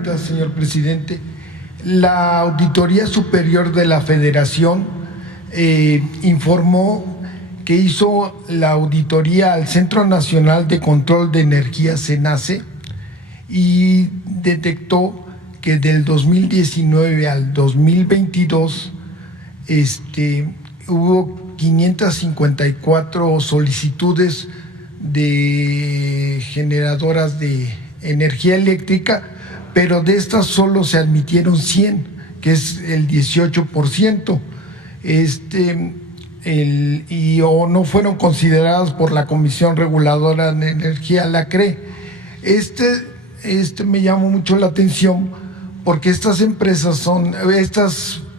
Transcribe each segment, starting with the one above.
pregunta, señor presidente. La Auditoría Superior de la Federación informó que hizo la auditoría al Centro Nacional de Control de Energía, CENACE, y detectó que del 2019 al 2022 hubo 554 solicitudes de generadoras de energía eléctrica, pero de estas solo se admitieron 100, que es el 18%, o no fueron consideradas por la Comisión Reguladora de Energía, la CRE. Me llamó mucho la atención porque estas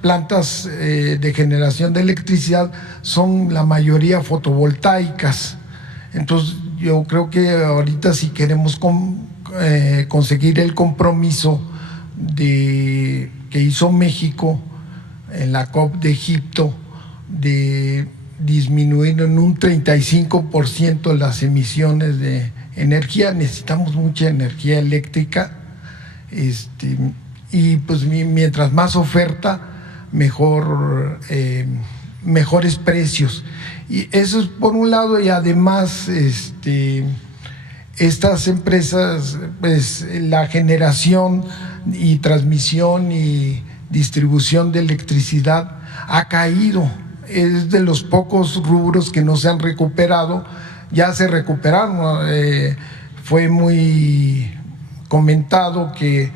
plantas de generación de electricidad son la mayoría fotovoltaicas. Entonces yo creo que ahorita, si queremos conseguir el compromiso que hizo México en la COP de Egipto de disminuir en un 35% las emisiones de energía, necesitamos mucha energía eléctrica, y pues mientras más oferta, mejores precios. Y eso es por un lado, y además estas empresas, pues la generación y transmisión y distribución de electricidad ha caído. Es de los pocos rubros que no se han recuperado. Ya se recuperaron. Fue muy comentado que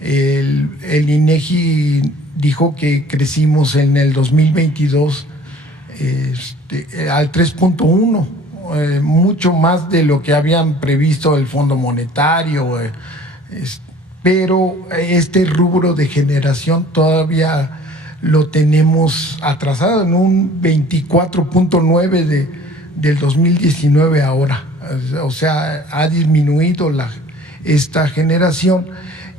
el INEGI dijo que crecimos en el 2022 al 3.1, mucho más de lo que habían previsto el Fondo Monetario, pero este rubro de generación todavía lo tenemos atrasado en un 24.9 del 2019 ahora. O sea, ha disminuido esta generación.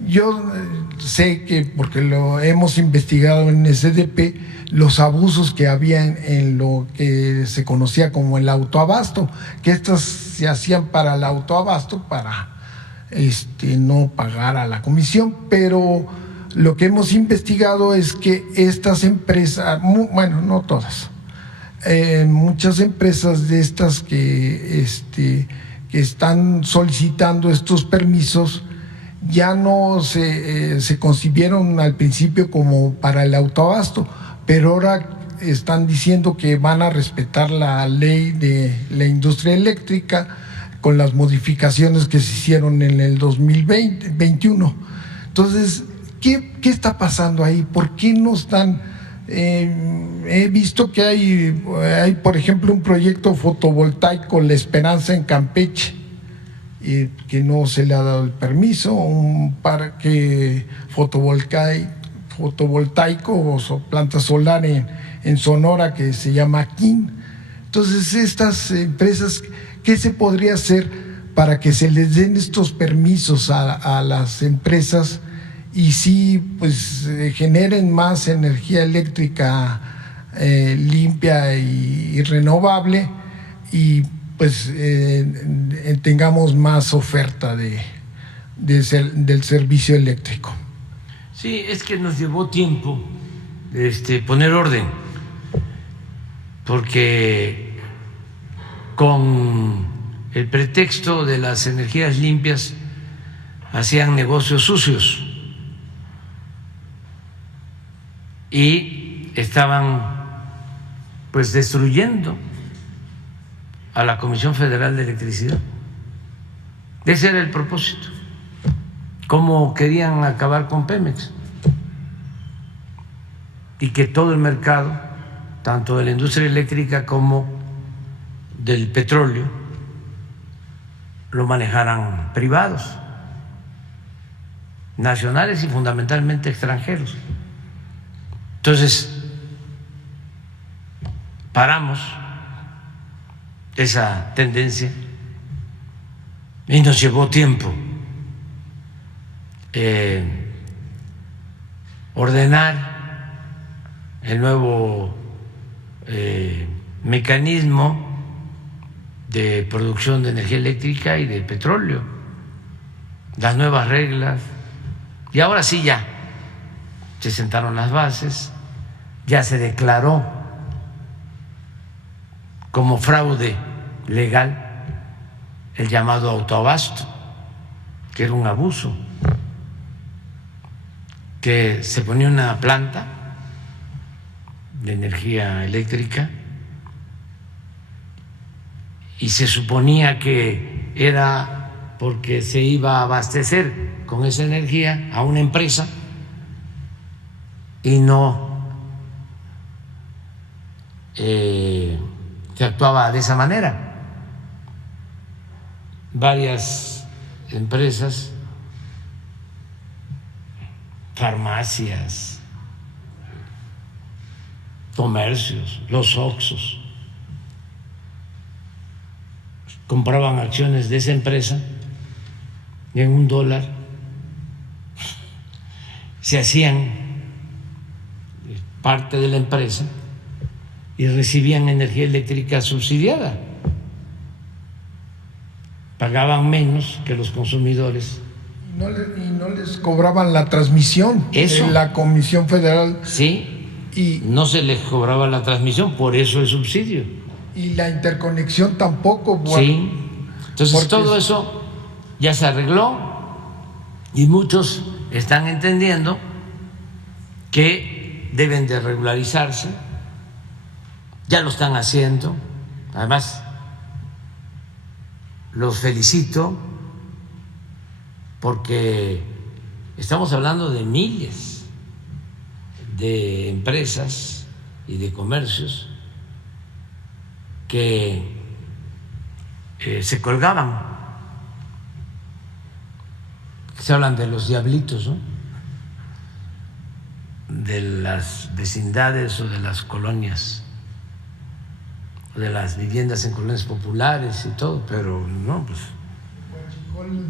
Yo sé que, porque lo hemos investigado en SDP, los abusos que había en lo que se conocía como el autoabasto, que estas se hacían para el autoabasto para no pagar a la comisión, pero lo que hemos investigado es que estas empresas, bueno, no todas, muchas empresas de estas que están solicitando estos permisos ya no se concibieron al principio como para el autoabasto, pero ahora están diciendo que van a respetar la ley de la industria eléctrica con las modificaciones que se hicieron en el 2021. Entonces, ¿qué está pasando ahí? ¿Por qué no están? He visto que hay, por ejemplo, un proyecto fotovoltaico, La Esperanza, en Campeche, que no se le ha dado el permiso, un parque fotovoltaico o planta solar en Sonora que se llama Quín. Entonces, estas empresas, ¿qué se podría hacer para que se les den estos permisos a las empresas y sí, pues generen más energía eléctrica limpia y renovable, y pues tengamos más oferta del servicio eléctrico? Sí, es que nos llevó tiempo poner orden, porque con el pretexto de las energías limpias hacían negocios sucios y estaban pues destruyendo a la Comisión Federal de Electricidad. Ese era el propósito. Cómo querían acabar con Pemex y que todo el mercado, tanto de la industria eléctrica como del petróleo, lo manejaran privados, nacionales y fundamentalmente extranjeros. Entonces, paramos esa tendencia y nos llevó tiempo ordenar el nuevo mecanismo de producción de energía eléctrica y de petróleo, las nuevas reglas Y ahora sí ya se sentaron las bases, ya se declaró como fraude legal el llamado autoabasto, que era un abuso, que se ponía una planta de energía eléctrica y se suponía que era porque se iba a abastecer con esa energía a una empresa y no se actuaba de esa manera. Varias empresas, farmacias, comercios, los Oxxos, compraban acciones de esa empresa y en $1 se hacían parte de la empresa y recibían energía eléctrica subsidiada. Pagaban menos que los consumidores. Y no les cobraban la transmisión. Eso. En la Comisión Federal. Sí, Y no se les cobraba la transmisión, por eso el subsidio. Y la interconexión tampoco. Bueno, Sí, entonces porque todo eso ya se arregló y muchos están entendiendo que deben de regularizarse, ya lo están haciendo. Además, los felicito porque estamos hablando de miles de empresas y de comercios que se colgaban. Se hablan de los diablitos, ¿no? De las vecindades o de las colonias, o de las viviendas en colonias populares y todo, pero no, pues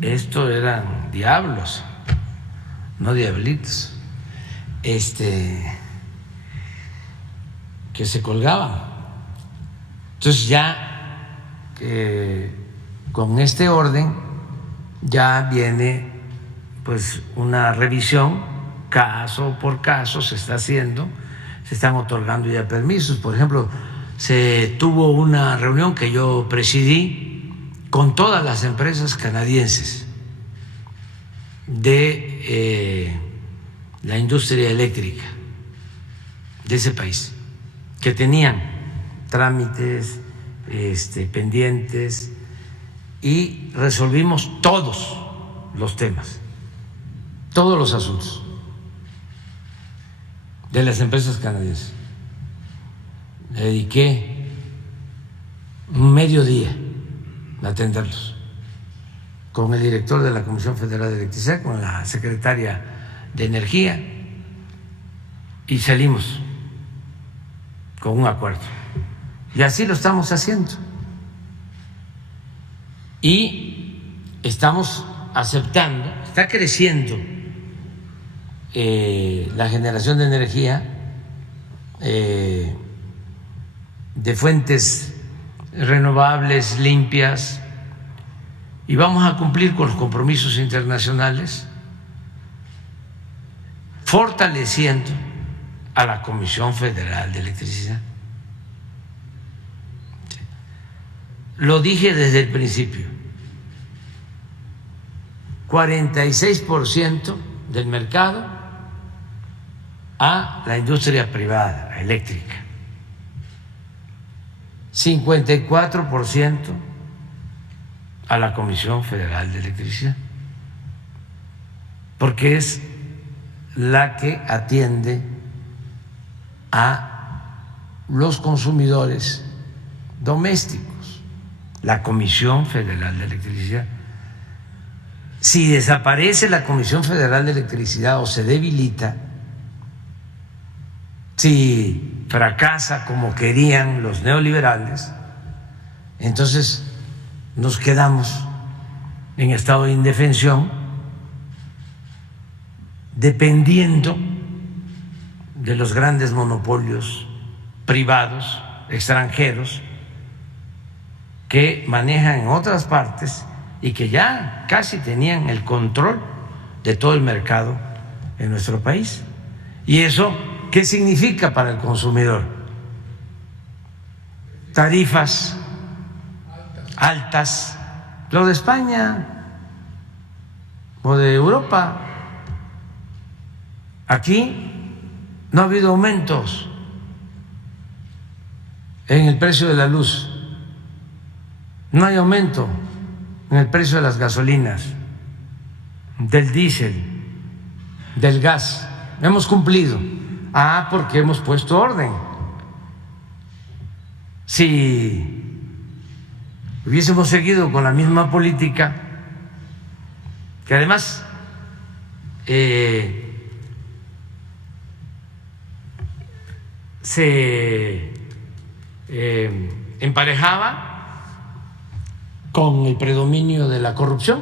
esto eran diablos, no diablitos, que se colgaban. Entonces ya con este orden ya viene pues una revisión caso por caso, se está haciendo, se están otorgando ya permisos. Por ejemplo, se tuvo una reunión que yo presidí con todas las empresas canadienses de la industria eléctrica de ese país, que tenían trámites pendientes, y resolvimos todos los temas, todos los asuntos de las empresas canadienses. Le dediqué un mediodía a atenderlos con el director de la Comisión Federal de Electricidad, con la secretaria de Energía, y salimos con un acuerdo. Y así lo estamos haciendo. Y estamos aceptando, está creciendo la generación de energía de fuentes renovables, limpias, y vamos a cumplir con los compromisos internacionales, fortaleciendo a la Comisión Federal de Electricidad. Lo dije desde el principio, 46% del mercado a la industria privada eléctrica, 54% a la Comisión Federal de Electricidad, porque es la que atiende a los consumidores domésticos. La Comisión Federal de Electricidad. Si desaparece la Comisión Federal de Electricidad o se debilita, si fracasa como querían los neoliberales, entonces nos quedamos en estado de indefensión, dependiendo de los grandes monopolios privados, extranjeros, que manejan en otras partes y que ya casi tenían el control de todo el mercado en nuestro país. ¿Y eso qué significa para el consumidor? Tarifas altas, lo de España o de Europa. Aquí no ha habido aumentos en el precio de la luz, no hay aumento en el precio de las gasolinas, del diésel, del gas. Hemos cumplido. Porque hemos puesto orden. Si hubiésemos seguido con la misma política, que además se emparejaba con el predominio de la corrupción,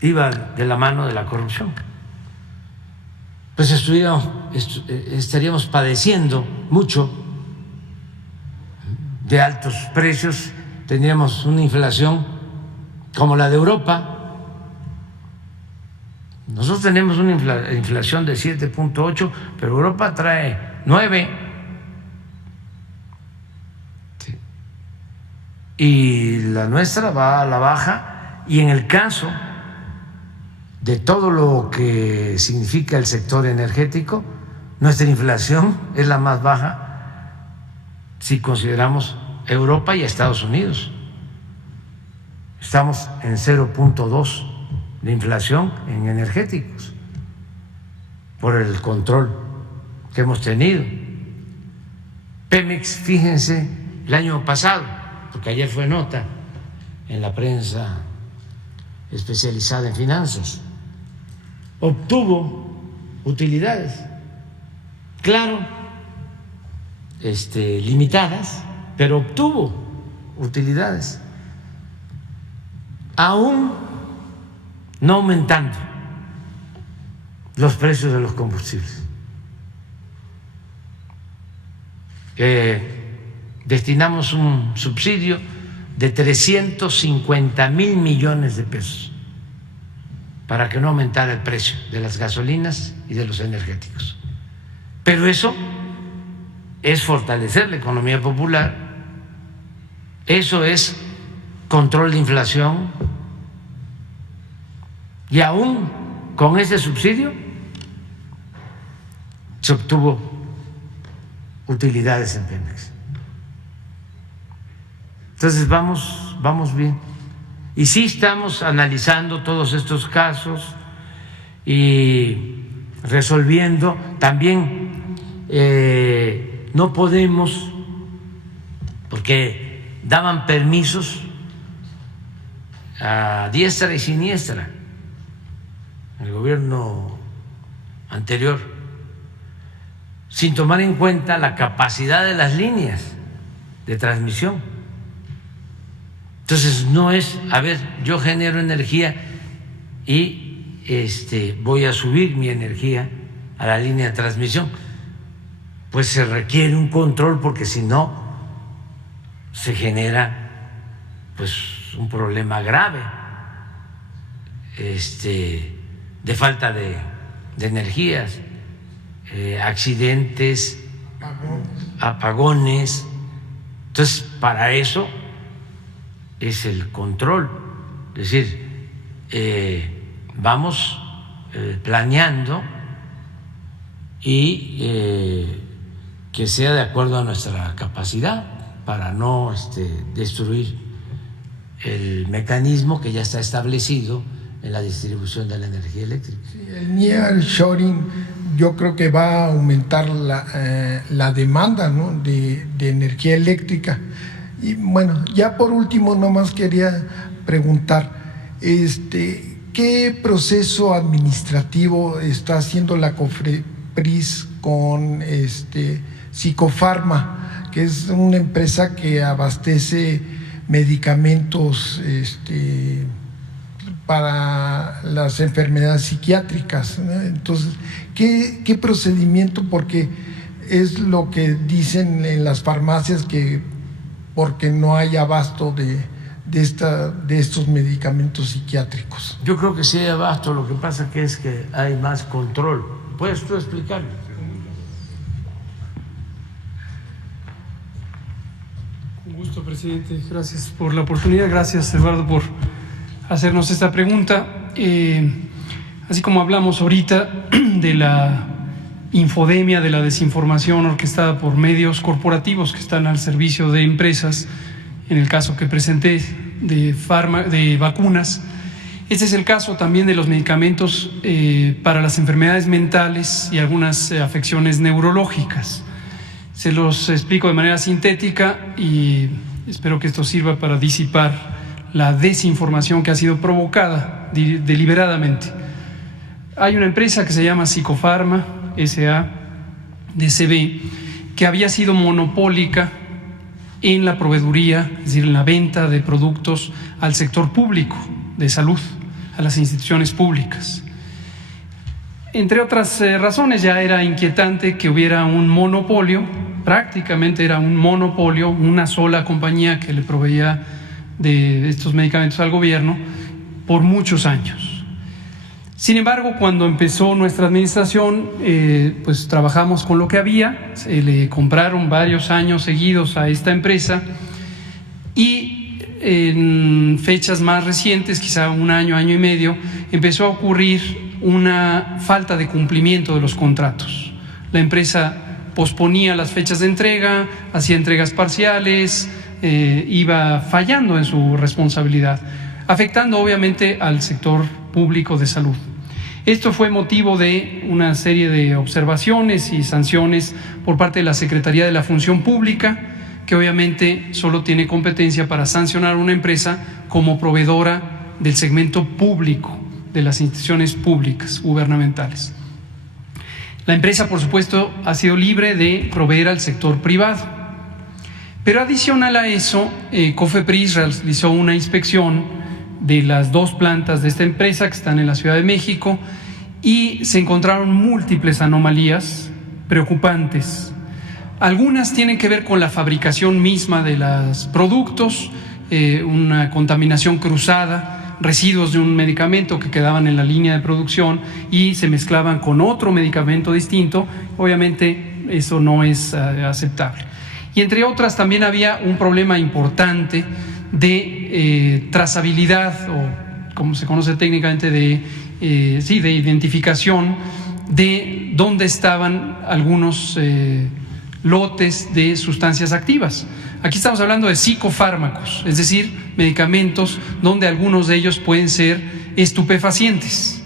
iba de la mano de la corrupción, pues estaríamos padeciendo mucho de altos precios, tendríamos una inflación como la de Europa. Nosotros tenemos una inflación de 7.8, pero Europa trae 9. Sí. Y la nuestra va a la baja, y en el caso de todo lo que significa el sector energético, nuestra inflación es la más baja si consideramos Europa y Estados Unidos. Estamos en 0.2 de inflación en energéticos por el control que hemos tenido. Pemex, fíjense, el año pasado, porque ayer fue nota en la prensa especializada en finanzas, obtuvo utilidades, claro, limitadas, pero obtuvo utilidades, aún no aumentando los precios de los combustibles. Destinamos un subsidio de 350,000 millones de pesos para que no aumentara el precio de las gasolinas y de los energéticos. Pero eso es fortalecer la economía popular, eso es control de inflación, y aún con ese subsidio se obtuvo utilidades en Pemex. Entonces vamos bien. Y sí estamos analizando todos estos casos y resolviendo. También no podemos, porque daban permisos a diestra y siniestra el gobierno anterior, sin tomar en cuenta la capacidad de las líneas de transmisión. Entonces no es, yo genero energía y voy a subir mi energía a la línea de transmisión. Pues se requiere un control, porque si no se genera pues un problema grave de falta de energías, accidentes, apagones. Entonces, para eso es el control, es decir, vamos planeando y que sea de acuerdo a nuestra capacidad, para no destruir el mecanismo que ya está establecido en la distribución de la energía eléctrica. Sí, el nearshoring yo creo que va a aumentar la demanda, ¿no?, de energía eléctrica. Y bueno, ya por último, nomás quería preguntar, ¿qué proceso administrativo está haciendo la COFEPRIS con Psicofarma, que es una empresa que abastece medicamentos para las enfermedades psiquiátricas, ¿no? Entonces, ¿qué procedimiento? Porque es lo que dicen en las farmacias, que porque no hay abasto de de estos medicamentos psiquiátricos. Yo creo que sí hay abasto, lo que pasa es que hay más control. ¿Puedes tú explicarlo? Con gusto, presidente. Gracias por la oportunidad. Gracias, Eduardo, por hacernos esta pregunta. Así como hablamos ahorita de la infodemia, de la desinformación orquestada por medios corporativos que están al servicio de empresas, en el caso que presenté de vacunas, este es el caso también de los medicamentos para las enfermedades mentales y algunas afecciones neurológicas. Se los explico de manera sintética y espero que esto sirva para disipar la desinformación que ha sido provocada deliberadamente. Hay una empresa que se llama Psicofarma S.A.D.C.B. que había sido monopólica en la proveeduría, es decir, en la venta de productos al sector público de salud, a las instituciones públicas. Entre otras razones, ya era inquietante que hubiera un monopolio, prácticamente era un monopolio, una sola compañía que le proveía de estos medicamentos al gobierno por muchos años. Sin embargo, cuando empezó nuestra administración, pues trabajamos con lo que había, se le compraron varios años seguidos a esta empresa y en fechas más recientes, quizá un año, año y medio, empezó a ocurrir una falta de cumplimiento de los contratos. La empresa posponía las fechas de entrega, hacía entregas parciales, iba fallando en su responsabilidad, afectando obviamente al sector público de salud. Esto fue motivo de una serie de observaciones y sanciones por parte de la Secretaría de la Función Pública, que obviamente solo tiene competencia para sancionar a una empresa como proveedora del segmento público, de las instituciones públicas gubernamentales. La empresa, por supuesto, ha sido libre de proveer al sector privado. Pero adicional a eso, COFEPRIS realizó una inspección de las dos plantas de esta empresa que están en la Ciudad de México y se encontraron múltiples anomalías preocupantes. Algunas tienen que ver con la fabricación misma de los productos, una contaminación cruzada, residuos de un medicamento que quedaban en la línea de producción y se mezclaban con otro medicamento distinto. Obviamente eso no es aceptable. Y entre otras también había un problema importante de trazabilidad, o como se conoce técnicamente de identificación de dónde estaban algunos lotes de sustancias activas. Aquí estamos hablando de psicofármacos, es decir, medicamentos donde algunos de ellos pueden ser estupefacientes.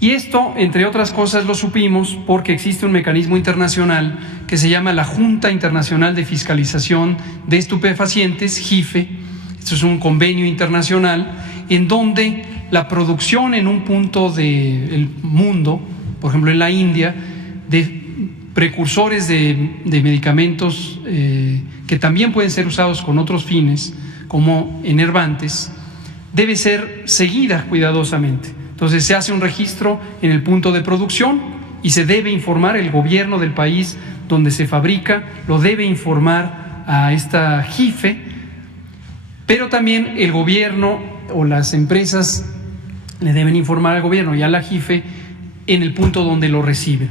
Y esto, entre otras cosas, lo supimos porque existe un mecanismo internacional que se llama la Junta Internacional de Fiscalización de Estupefacientes, JIFE. Esto es un convenio internacional en donde la producción en un punto del mundo, por ejemplo en la India, de precursores de medicamentos que también pueden ser usados con otros fines, como enervantes, debe ser seguida cuidadosamente. Entonces se hace un registro en el punto de producción y se debe informar, el gobierno del país donde se fabrica lo debe informar a esta JIFE, pero también el gobierno o las empresas le deben informar al gobierno y a la JIFE en el punto donde lo reciben.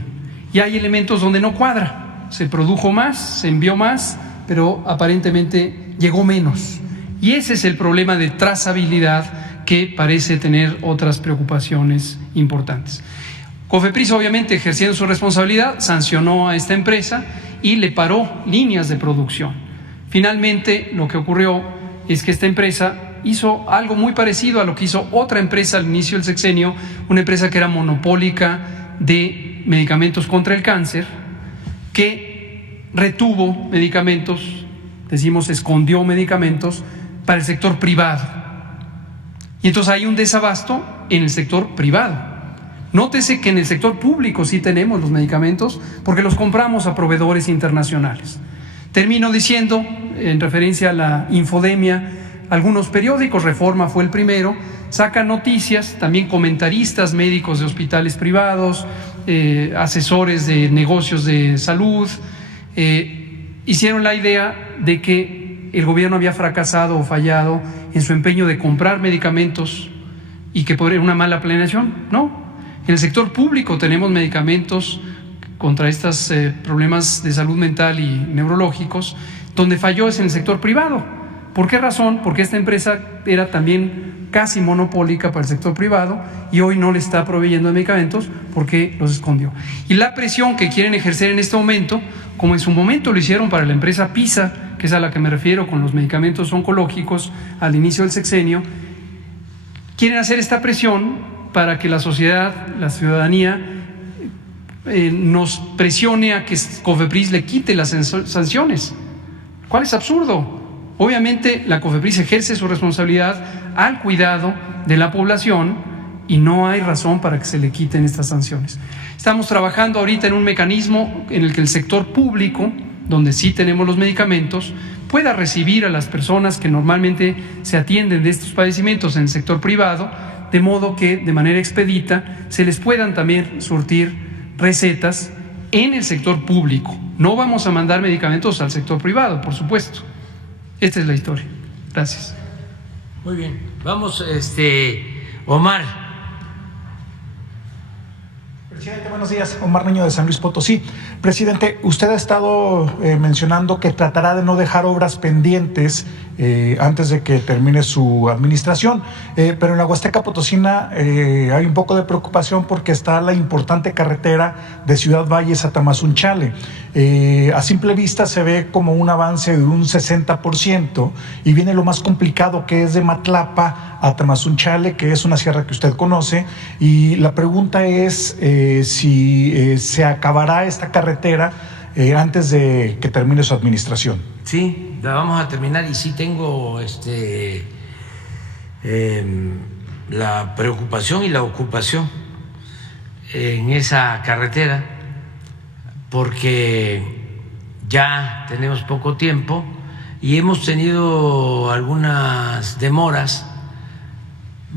Y hay elementos donde no cuadra, se produjo más, se envió más, pero aparentemente llegó menos. Y ese es el problema de trazabilidad que parece tener otras preocupaciones importantes. COFEPRIS, obviamente, ejerciendo su responsabilidad, sancionó a esta empresa y le paró líneas de producción. Finalmente, lo que ocurrió es que esta empresa hizo algo muy parecido a lo que hizo otra empresa al inicio del sexenio, una empresa que era monopólica de medicamentos contra el cáncer, que retuvo medicamentos, decimos escondió medicamentos para el sector privado. Y entonces hay un desabasto en el sector privado. Nótese que en el sector público sí tenemos los medicamentos porque los compramos a proveedores internacionales. Termino diciendo, en referencia a la infodemia, algunos periódicos, Reforma fue el primero, sacan noticias, también comentaristas médicos de hospitales privados, asesores de negocios de salud, hicieron la idea de que el gobierno había fracasado o fallado en su empeño de comprar medicamentos y que por una mala planeación. No, en el sector público tenemos medicamentos contra estos problemas de salud mental y neurológicos. Donde falló es en el sector privado. ¿Por qué razón? Porque esta empresa era también casi monopólica para el sector privado y hoy no le está proveyendo de medicamentos porque los escondió. Y la presión que quieren ejercer en este momento, como en su momento lo hicieron para la empresa PISA, que es a la que me refiero con los medicamentos oncológicos al inicio del sexenio, quieren hacer esta presión para que la sociedad, la ciudadanía, nos presione a que COFEPRIS le quite las sanciones. ¿Cuál es absurdo? Obviamente la COFEPRIS ejerce su responsabilidad al cuidado de la población y no hay razón para que se le quiten estas sanciones. Estamos trabajando ahorita en un mecanismo en el que el sector público, donde sí tenemos los medicamentos, pueda recibir a las personas que normalmente se atienden de estos padecimientos en el sector privado, de modo que de manera expedita se les puedan también surtir recetas en el sector público. No vamos a mandar medicamentos al sector privado, por supuesto. Esta es la historia. Gracias. Muy bien. Vamos, Omar. Presidente, buenos días. Omar Niño de San Luis Potosí. Presidente, usted ha estado mencionando que tratará de no dejar obras pendientes antes de que termine su administración, pero en la Huasteca Potosina hay un poco de preocupación porque está la importante carretera de Ciudad Valles a Tamazunchale. A simple vista se ve como un avance de un 60% y viene lo más complicado, que es de Matlapa a Tamazunchale, que es una sierra que usted conoce, y la pregunta es si se acabará esta carretera antes de que termine su administración. Sí, la vamos a terminar y sí tengo la preocupación y la ocupación en esa carretera porque ya tenemos poco tiempo y hemos tenido algunas demoras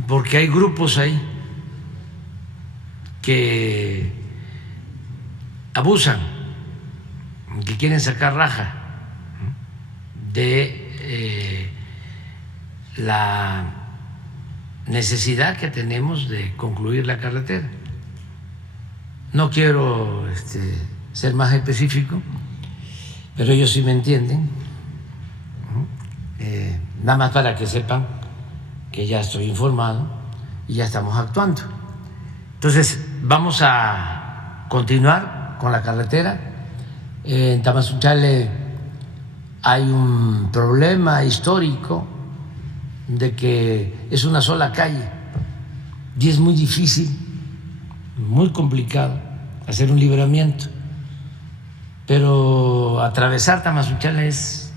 porque hay grupos ahí que abusan, que quieren sacar raja de la necesidad que tenemos de concluir la carretera. No quiero ser más específico, pero ellos sí me entienden. Nada más para que sepan que ya estoy informado y ya estamos actuando. Entonces, vamos a continuar con la carretera. En Tamazunchale hay un problema histórico de que es una sola calle y es muy difícil, muy complicado hacer un libramiento, pero atravesar Tamazunchale es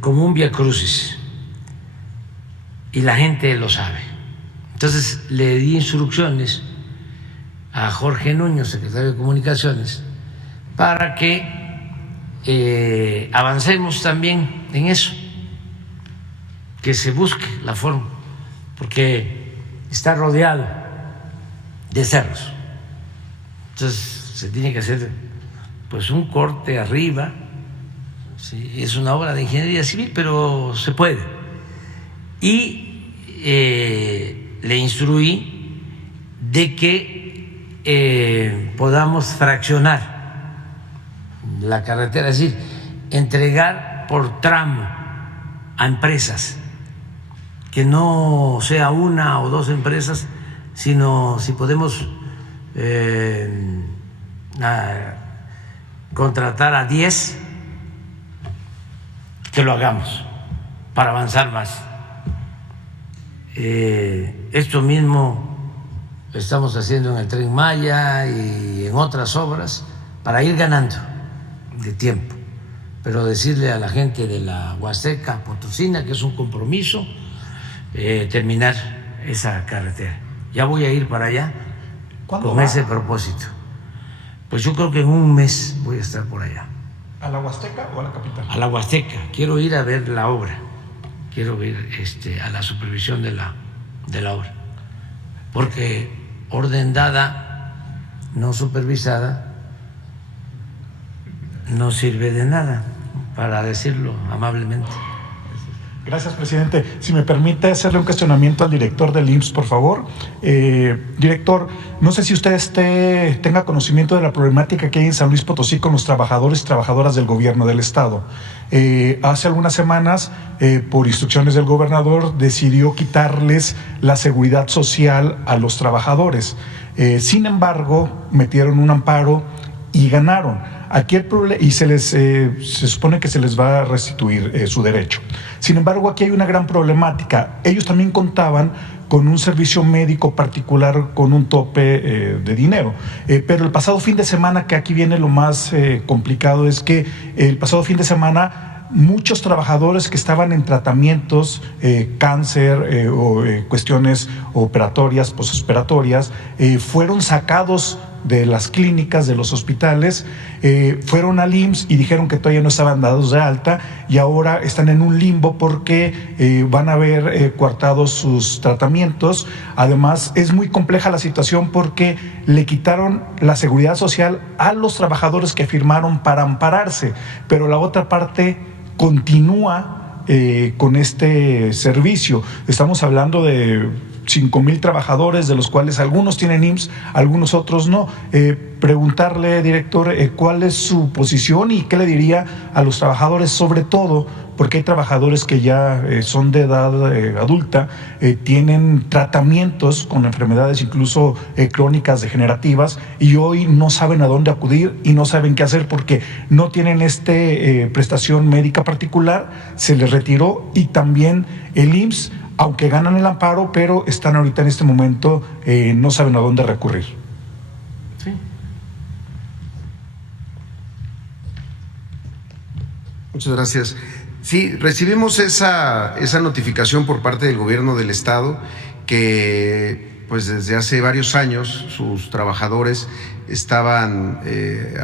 como un viacrucis y la gente lo sabe. Entonces le di instrucciones a Jorge Nuño, secretario de Comunicaciones, para que avancemos también en eso, que se busque la forma, porque está rodeado de cerros. Entonces se tiene que hacer pues un corte arriba, ¿sí? Es una obra de ingeniería civil, pero se puede. Y le instruí de que podamos fraccionar la carretera, es decir, entregar por tramo a empresas, que no sea una o dos empresas, sino si podemos contratar a 10, que lo hagamos para avanzar más. Esto mismo estamos haciendo en el Tren Maya y en otras obras para ir ganando de tiempo, pero decirle a la gente de la Huasteca Potosina que es un compromiso terminar esa carretera. Ya voy a ir para allá con ese propósito. Pues yo creo que en un mes voy a estar por allá. ¿A la Huasteca o a la capital? A la Huasteca. Quiero ir a ver la obra. Quiero ir a la supervisión de la obra. Porque orden dada, no supervisada, no sirve de nada. para decirlo amablemente. Gracias, presidente. Si me permite hacerle un cuestionamiento al director del IMSS, por favor. Director, no sé si usted tenga conocimiento de la problemática que hay en San Luis Potosí con los trabajadores y trabajadoras del gobierno del estado. Hace algunas semanas, por instrucciones del gobernador, decidió quitarles la seguridad social a los trabajadores. Sin embargo, metieron un amparo y ganaron. Aquí el problema, y se supone que se les va a restituir su derecho. Sin embargo, aquí hay una gran problemática. Ellos también contaban con un servicio médico particular con un tope de dinero. Pero el pasado fin de semana, que aquí viene lo más complicado, es que el pasado fin de semana muchos trabajadores que estaban en tratamientos, cáncer o cuestiones operatorias, posoperatorias, fueron sacados de las clínicas, de los hospitales, fueron al IMSS y dijeron que todavía no estaban dados de alta y ahora están en un limbo porque van a ver coartados sus tratamientos. Además, es muy compleja la situación porque le quitaron la seguridad social a los trabajadores que firmaron para ampararse, pero la otra parte continúa con este servicio. Estamos hablando de 5,000 trabajadores, de los cuales algunos tienen IMSS, algunos otros no. Preguntarle, director, cuál es su posición y qué le diría a los trabajadores, sobre todo porque hay trabajadores que ya son de edad adulta, tienen tratamientos con enfermedades incluso crónicas degenerativas y hoy no saben a dónde acudir y no saben qué hacer porque no tienen prestación médica particular, se les retiró y también el IMSS, aunque ganan el amparo, pero están ahorita en este momento, no saben a dónde recurrir. Sí. Muchas gracias. Sí, recibimos esa notificación por parte del gobierno del estado que pues desde hace varios años sus trabajadores estaban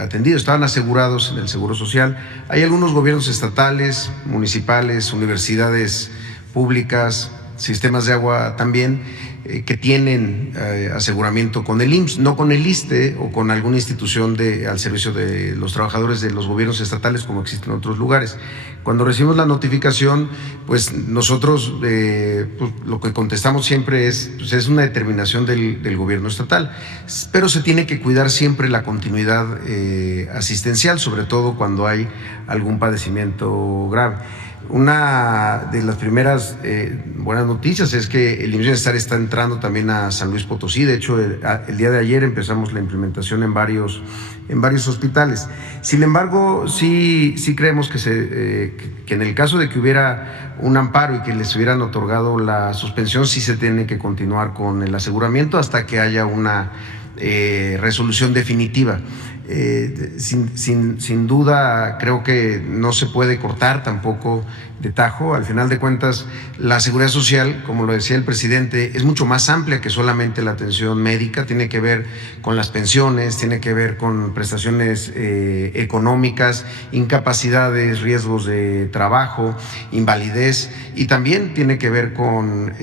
atendidos, estaban asegurados en el Seguro Social. Hay algunos gobiernos estatales, municipales, universidades públicas, sistemas de agua también, que tienen aseguramiento con el IMSS, no con el ISSSTE o con alguna institución al servicio de los trabajadores de los gobiernos estatales como existen en otros lugares. Cuando recibimos la notificación, pues nosotros pues, lo que contestamos siempre es, pues es una determinación del gobierno estatal, pero se tiene que cuidar siempre la continuidad asistencial, sobre todo cuando hay algún padecimiento grave. Una de las primeras buenas noticias es que el IMSS Bienestar está entrando también a San Luis Potosí. De hecho, el día de ayer empezamos la implementación en varios hospitales. Sin embargo, sí creemos que en el caso de que hubiera un amparo y que les hubieran otorgado la suspensión, sí se tiene que continuar con el aseguramiento hasta que haya una resolución definitiva. Sin duda creo que no se puede cortar tampoco de tajo. Al final de cuentas, la seguridad social, como lo decía el presidente, es mucho más amplia que solamente la atención médica. Tiene que ver con las pensiones, tiene que ver con prestaciones económicas, incapacidades, riesgos de trabajo, invalidez, y también tiene que ver con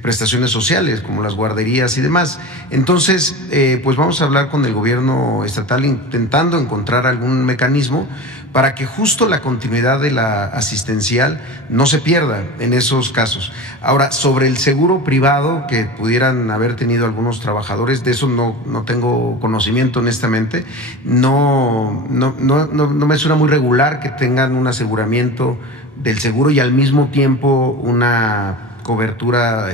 prestaciones sociales como las guarderías y demás. Entonces, pues vamos a hablar con el gobierno estatal intentando encontrar algún mecanismo para que justo la continuidad de la asistencial no se pierda en esos casos. Ahora, sobre el seguro privado que pudieran haber tenido algunos trabajadores, de eso no tengo conocimiento honestamente. No me suena muy regular que tengan un aseguramiento del seguro y al mismo tiempo una cobertura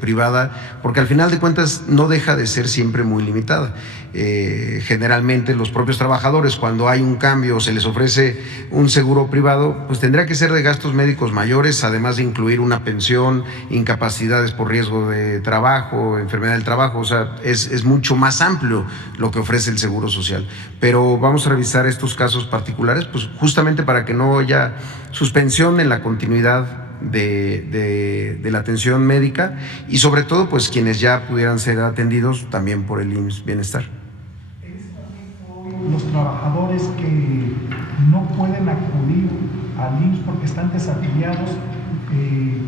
privada, porque al final de cuentas no deja de ser siempre muy limitada. Generalmente los propios trabajadores, cuando hay un cambio o se les ofrece un seguro privado, pues tendría que ser de gastos médicos mayores, además de incluir una pensión, incapacidades por riesgo de trabajo, enfermedad del trabajo. O sea, es mucho más amplio lo que ofrece el Seguro Social. Pero vamos a revisar estos casos particulares, pues justamente para que no haya suspensión en la continuidad de la atención médica y sobre todo pues quienes ya pudieran ser atendidos también por el IMSS Bienestar. Los trabajadores que no pueden acudir al IMSS porque están desafiliados,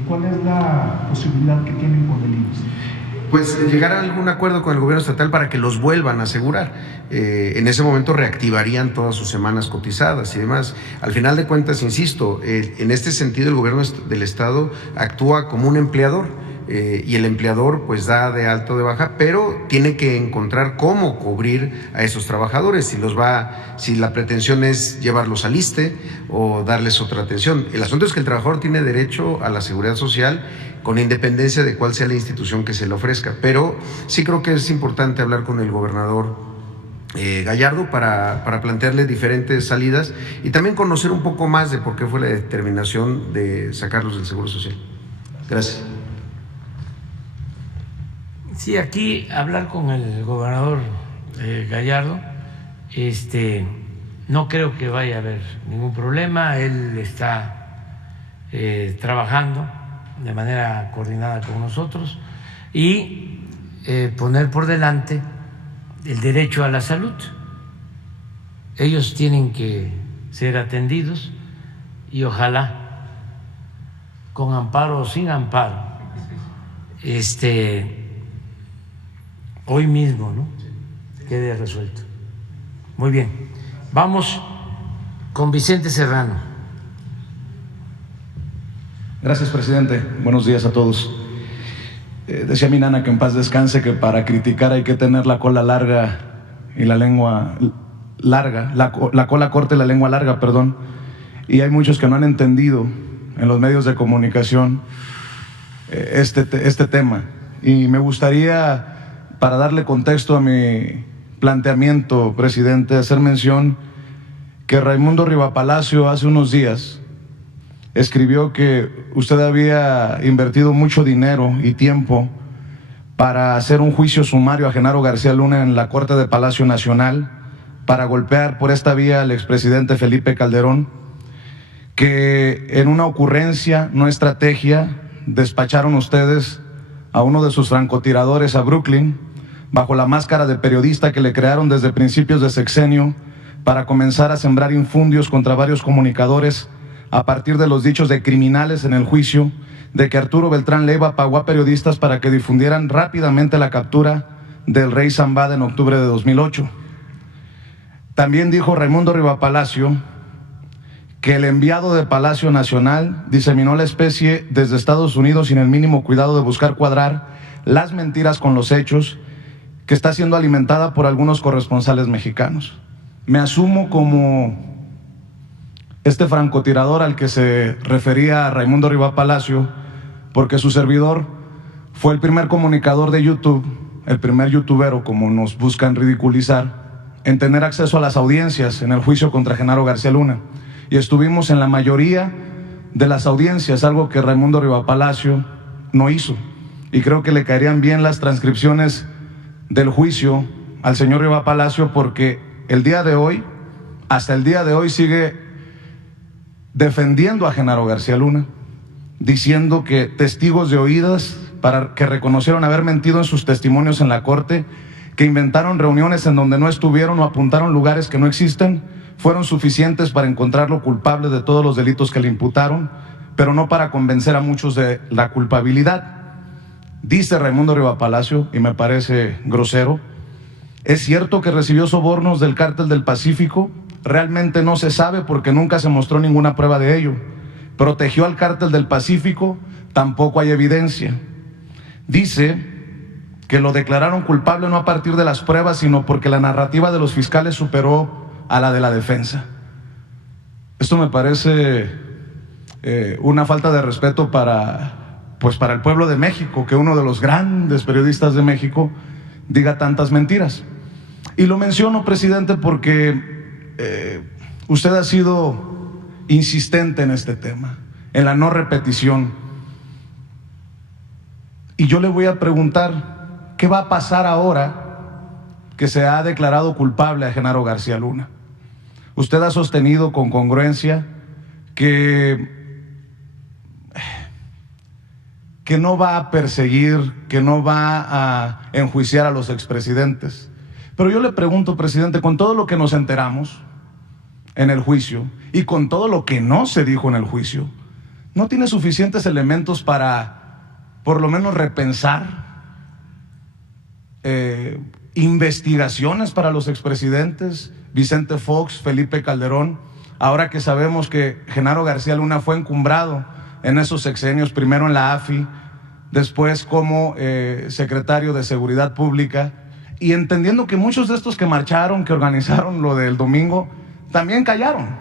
¿cuál es la posibilidad que tienen con el IMSS? Pues llegar a algún acuerdo con el gobierno estatal para que los vuelvan a asegurar. En ese momento reactivarían todas sus semanas cotizadas y demás. Al final de cuentas, insisto, en este sentido el gobierno del estado actúa como un empleador. Y el empleador pues da de alta o de baja, pero tiene que encontrar cómo cubrir a esos trabajadores, si la pretensión es llevarlos al ISSSTE o darles otra atención. El asunto es que el trabajador tiene derecho a la seguridad social con independencia de cuál sea la institución que se le ofrezca, pero sí creo que es importante hablar con el gobernador Gallardo para plantearle diferentes salidas y también conocer un poco más de por qué fue la determinación de sacarlos del Seguro Social. Gracias. Sí, aquí hablar con el gobernador Gallardo, no creo que vaya a haber ningún problema. Él está trabajando de manera coordinada con nosotros y poner por delante el derecho a la salud. Ellos tienen que ser atendidos y ojalá con amparo o sin amparo, hoy mismo, ¿no?, quede resuelto. Muy bien, vamos con Vicente Serrano. Gracias, presidente. Buenos días a todos. Decía mi nana, que en paz descanse, que para criticar hay que tener la cola larga y la lengua larga, la cola corta y la lengua larga, perdón. Y hay muchos que no han entendido en los medios de comunicación este tema. Y me gustaría, para darle contexto a mi planteamiento, presidente, hacer mención que Raimundo Rivapalacio hace unos días escribió que usted había invertido mucho dinero y tiempo para hacer un juicio sumario a Genaro García Luna en la Corte de Palacio Nacional, para golpear por esta vía al expresidente Felipe Calderón, que en una ocurrencia, no estrategia, despacharon ustedes a uno de sus francotiradores a Brooklyn, bajo la máscara de periodista que le crearon desde principios de sexenio, para comenzar a sembrar infundios contra varios comunicadores a partir de los dichos de criminales en el juicio de que Arturo Beltrán Leiva pagó a periodistas para que difundieran rápidamente la captura del rey Zambada en octubre de 2008. También dijo Raimundo Rivapalacio que el enviado de Palacio Nacional diseminó la especie desde Estados Unidos sin el mínimo cuidado de buscar cuadrar las mentiras con los hechos, que está siendo alimentada por algunos corresponsales mexicanos. Me asumo como este francotirador al que se refería Raimundo Rivapalacio, porque su servidor fue el primer comunicador de YouTube, el primer youtubero, como nos buscan ridiculizar, en tener acceso a las audiencias en el juicio contra Genaro García Luna. Y estuvimos en la mayoría de las audiencias, algo que Raimundo Rivapalacio no hizo. Y creo que le caerían bien las transcripciones del juicio al señor Rivapalacio, porque el día de hoy, hasta el día de hoy, sigue defendiendo a Genaro García Luna, diciendo que testigos de oídas que reconocieron haber mentido en sus testimonios en la corte, que inventaron reuniones en donde no estuvieron o apuntaron lugares que no existen, fueron suficientes para encontrarlo culpable de todos los delitos que le imputaron, pero no para convencer a muchos de la culpabilidad. Dice Raimundo Rivapalacio, y me parece grosero: ¿es cierto que recibió sobornos del Cártel del Pacífico? Realmente no se sabe, porque nunca se mostró ninguna prueba de ello. ¿Protegió al Cártel del Pacífico? Tampoco hay evidencia. Dice que lo declararon culpable no a partir de las pruebas, sino porque la narrativa de los fiscales superó a la de la defensa. Esto me parece una falta de respeto para el pueblo de México, que uno de los grandes periodistas de México diga tantas mentiras. Y lo menciono, presidente, porque usted ha sido insistente en este tema, en la no repetición. Y yo le voy a preguntar, ¿qué va a pasar ahora que se ha declarado culpable a Genaro García Luna? Usted ha sostenido con congruencia que no va a perseguir, que no va a enjuiciar a los expresidentes. Pero yo le pregunto, presidente, con todo lo que nos enteramos en el juicio y con todo lo que no se dijo en el juicio, ¿no tiene suficientes elementos para por lo menos repensar investigaciones para los expresidentes Vicente Fox, Felipe Calderón, ahora que sabemos que Genaro García Luna fue encumbrado en esos sexenios, primero en la AFI, después como secretario de Seguridad Pública, y entendiendo que muchos de estos que marcharon, que organizaron lo del domingo, también callaron.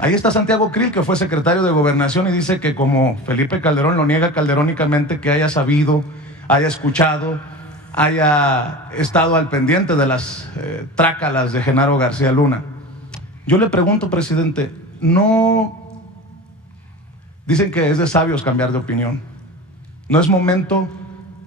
Ahí está Santiago Krill, que fue secretario de Gobernación, y dice que como Felipe Calderón lo niega calderónicamente, que haya sabido, haya escuchado, haya estado al pendiente de las trácalas de Genaro García Luna. Yo le pregunto, presidente, ¿no dicen que es de sabios cambiar de opinión? ¿No es momento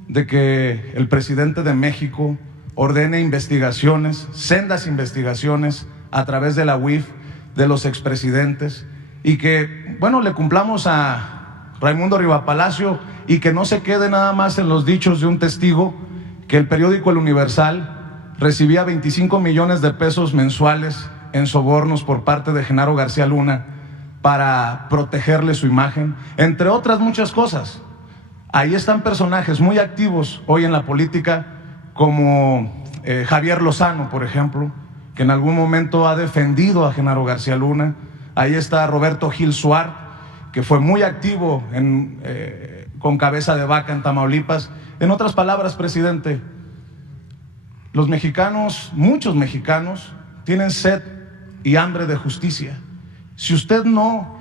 de que el presidente de México ordene investigaciones, sendas investigaciones a través de la UIF de los expresidentes, y que, bueno, le cumplamos a Raimundo Rivapalacio y que no se quede nada más en los dichos de un testigo, que el periódico El Universal recibía 25 millones de pesos mensuales en sobornos por parte de Genaro García Luna para protegerle su imagen, entre otras muchas cosas? Ahí están personajes muy activos hoy en la política, como Javier Lozano, por ejemplo, que en algún momento ha defendido a Genaro García Luna. Ahí está Roberto Gil Suárez, que fue muy activo con Cabeza de Vaca en Tamaulipas. En otras palabras, presidente, los mexicanos, muchos mexicanos, tienen sed y hambre de justicia. Si usted no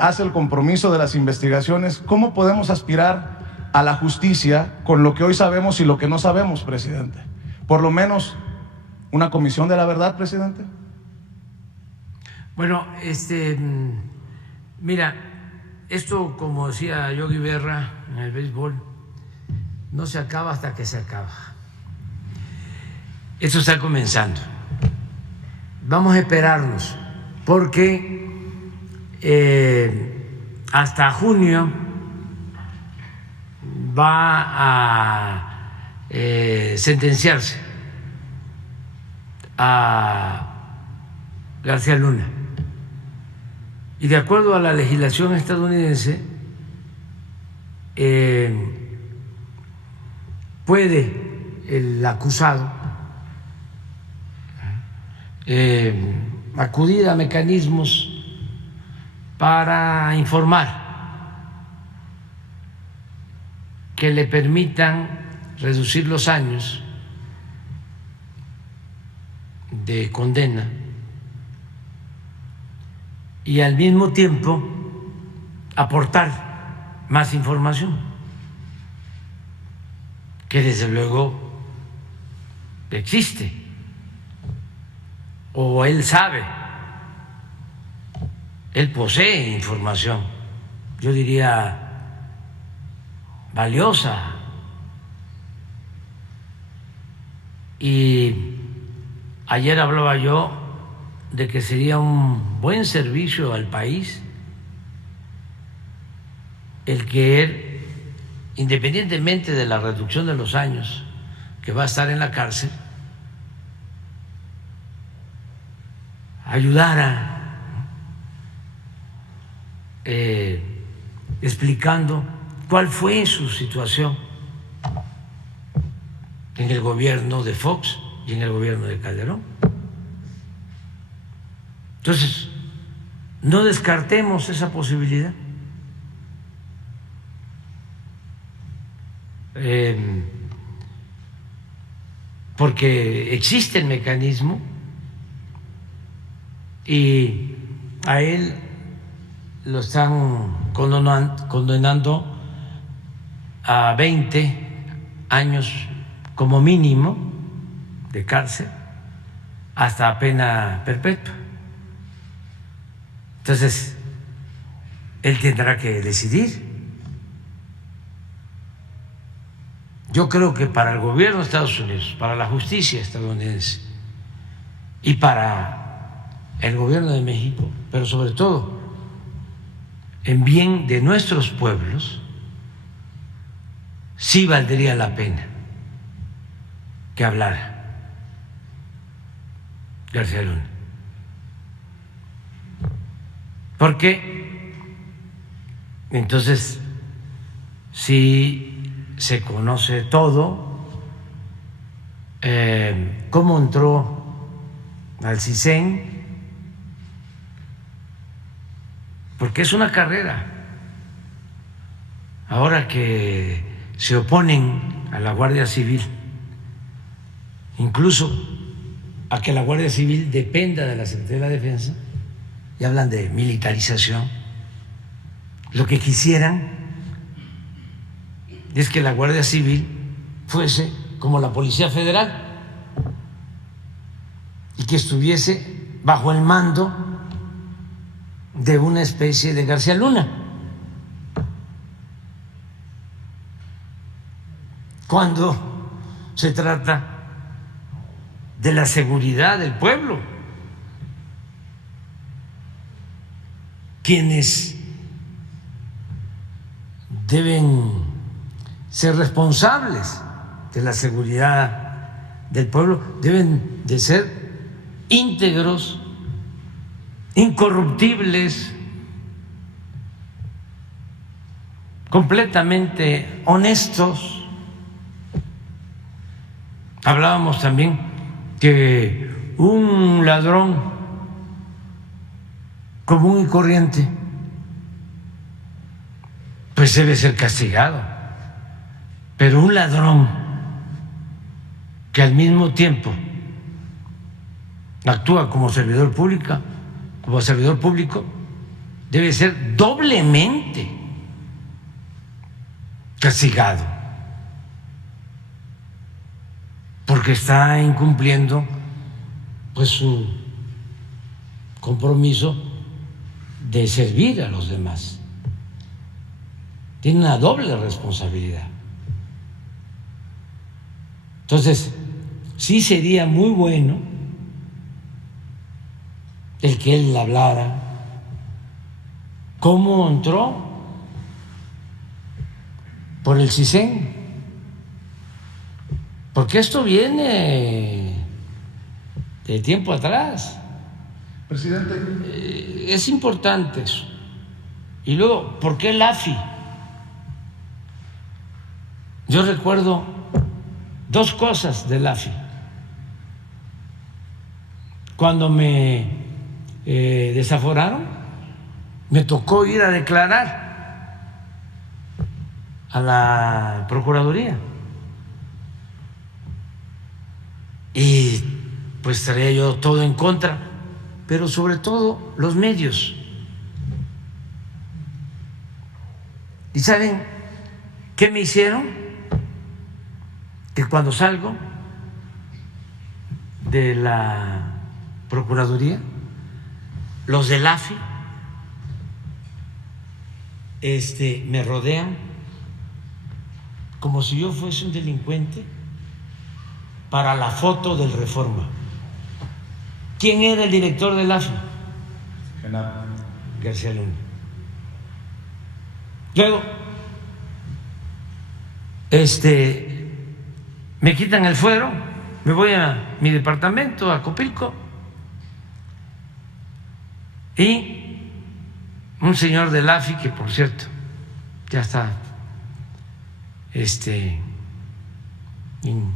hace el compromiso de las investigaciones, ¿cómo podemos aspirar a la justicia con lo que hoy sabemos y lo que no sabemos, presidente? Por lo menos una comisión de la verdad, presidente. Bueno, mira, esto, como decía Yogi Berra en el béisbol, no se acaba hasta que se acaba. Esto está comenzando. Vamos a esperarnos, porque hasta junio va a sentenciarse a García Luna, y de acuerdo a la legislación estadounidense puede el acusado acudir a mecanismos para informar que le permitan reducir los años de condena y al mismo tiempo aportar más información, que desde luego existe, o él sabe, él posee información, yo diría valiosa, y ayer hablaba yo de que sería un buen servicio al país el que él, independientemente de la reducción de los años que va a estar en la cárcel, ayudara explicando cuál fue su situación en el gobierno de Fox y en el gobierno de Calderón. Entonces, no descartemos esa posibilidad. Porque existe el mecanismo y a él lo están condenando a 20 años como mínimo de cárcel, hasta pena perpetua. Entonces, él tendrá que decidir. Yo creo que para el gobierno de Estados Unidos, para la justicia estadounidense y para el gobierno de México, pero sobre todo en bien de nuestros pueblos, sí valdría la pena que hablara García Luna. Porque entonces, si se conoce todo, cómo entró al CISEN, porque es una carrera. Ahora que se oponen a la Guardia Civil, incluso a que la Guardia Civil dependa de la Secretaría de la Defensa, y hablan de militarización, lo que quisieran es que la Guardia Civil fuese como la Policía Federal y que estuviese bajo el mando de una especie de García Luna, cuando se trata de la seguridad del pueblo. Quienes deben ser responsables de la seguridad del pueblo deben de ser íntegros, incorruptibles, completamente honestos. Hablábamos también que un ladrón común y corriente pues debe ser castigado, pero un ladrón que al mismo tiempo actúa como servidor público, debe ser doblemente castigado, porque está incumpliendo pues su compromiso de servir a los demás. Tiene una doble responsabilidad. Entonces, sí sería muy bueno el que él hablara cómo entró por el CISEN, porque esto viene de tiempo atrás. Presidente. Es importante eso. Y luego, ¿por qué el AFI? Yo recuerdo dos cosas del AFI. Cuando me desaforaron, me tocó ir a declarar a la Procuraduría. Y pues traía yo todo en contra, pero sobre todo los medios. ¿Y saben qué me hicieron? Que cuando salgo de la Procuraduría, los del AFI me rodean como si yo fuese un delincuente para la foto del Reforma. ¿Quién era el director del AFI? García Luna. Luego, me quitan el fuero, me voy a mi departamento, a Copilco, y un señor del AFI, que por cierto ya está en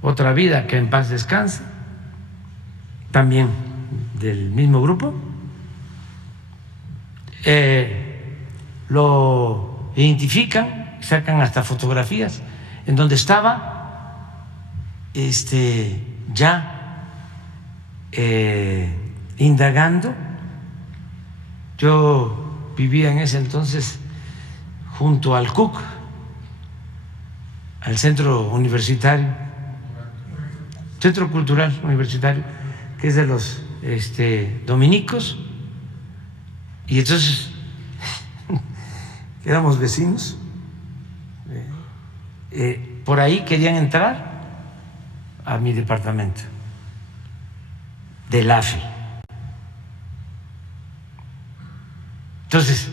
otra vida, que en paz descanse, también del mismo grupo, lo identifican, sacan hasta fotografías en donde estaba ya indagando. Yo vivía en ese entonces junto al CUC, al Centro Universitario, Centro Cultural Universitario, que es de los dominicos, y entonces éramos vecinos. Por ahí querían entrar a mi departamento del AFI. Entonces,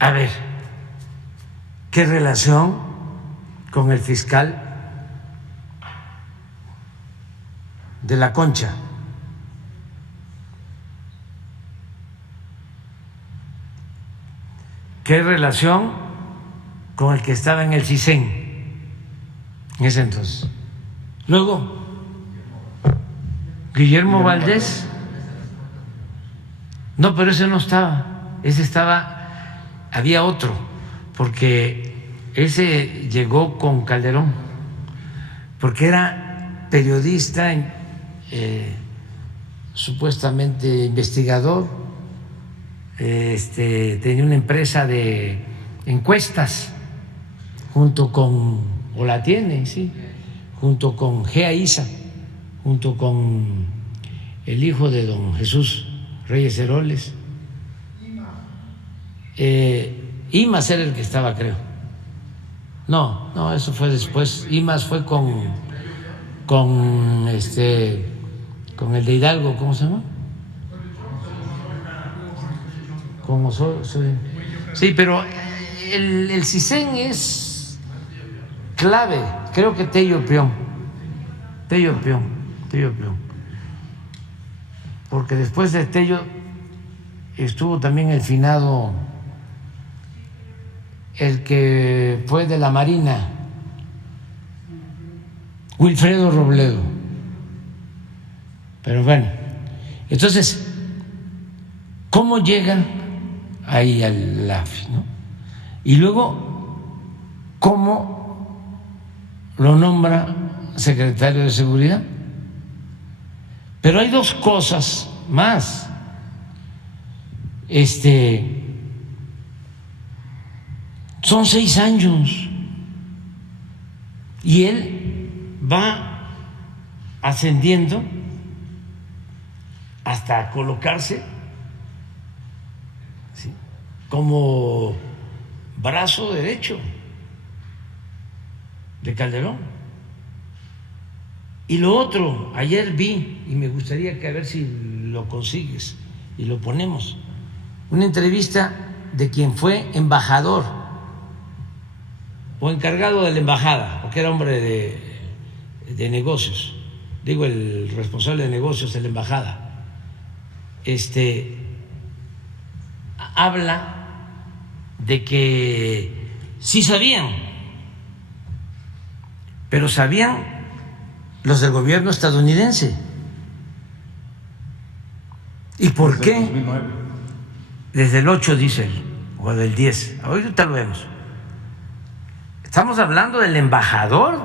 a ver, ¿qué relación con el fiscal de La Concha? ¿Qué relación con el que estaba en el CISEN, en ese entonces. Luego, Guillermo Valdés. No, pero ese no estaba. Ese estaba, había otro, porque ese llegó con Calderón, porque era periodista, supuestamente investigador, tenía una empresa de encuestas junto con, o la tiene, sí, junto con Gea Isa, junto con el hijo de don Jesús Reyes Heroles. Imas era el que estaba, creo. No, eso fue después. Imas fue con el de Hidalgo, ¿cómo se llama? Con Osorio, sí, pero el CISEN es clave. Creo que Tello Pion, porque después de Tello estuvo también el finado, el que fue de la Marina, Wilfredo Robledo. Pero bueno, entonces, ¿cómo llegan ahí al AFI, ¿no? Y luego, ¿cómo lo nombra secretario de Seguridad? Pero hay dos cosas más. Son 6 años y él va ascendiendo hasta colocarse, ¿sí?, como brazo derecho de Calderón. Y lo otro, ayer vi, y me gustaría que a ver si lo consigues y lo ponemos, una entrevista de quien fue embajador o encargado de la embajada, porque era hombre de negocios, digo, el responsable de negocios de la embajada. Habla de que sí sabían, pero sabían los del gobierno estadounidense. ¿Y por qué? 2009. Desde el 8, dice él, o del 10. Ahorita lo vemos. Estamos hablando del embajador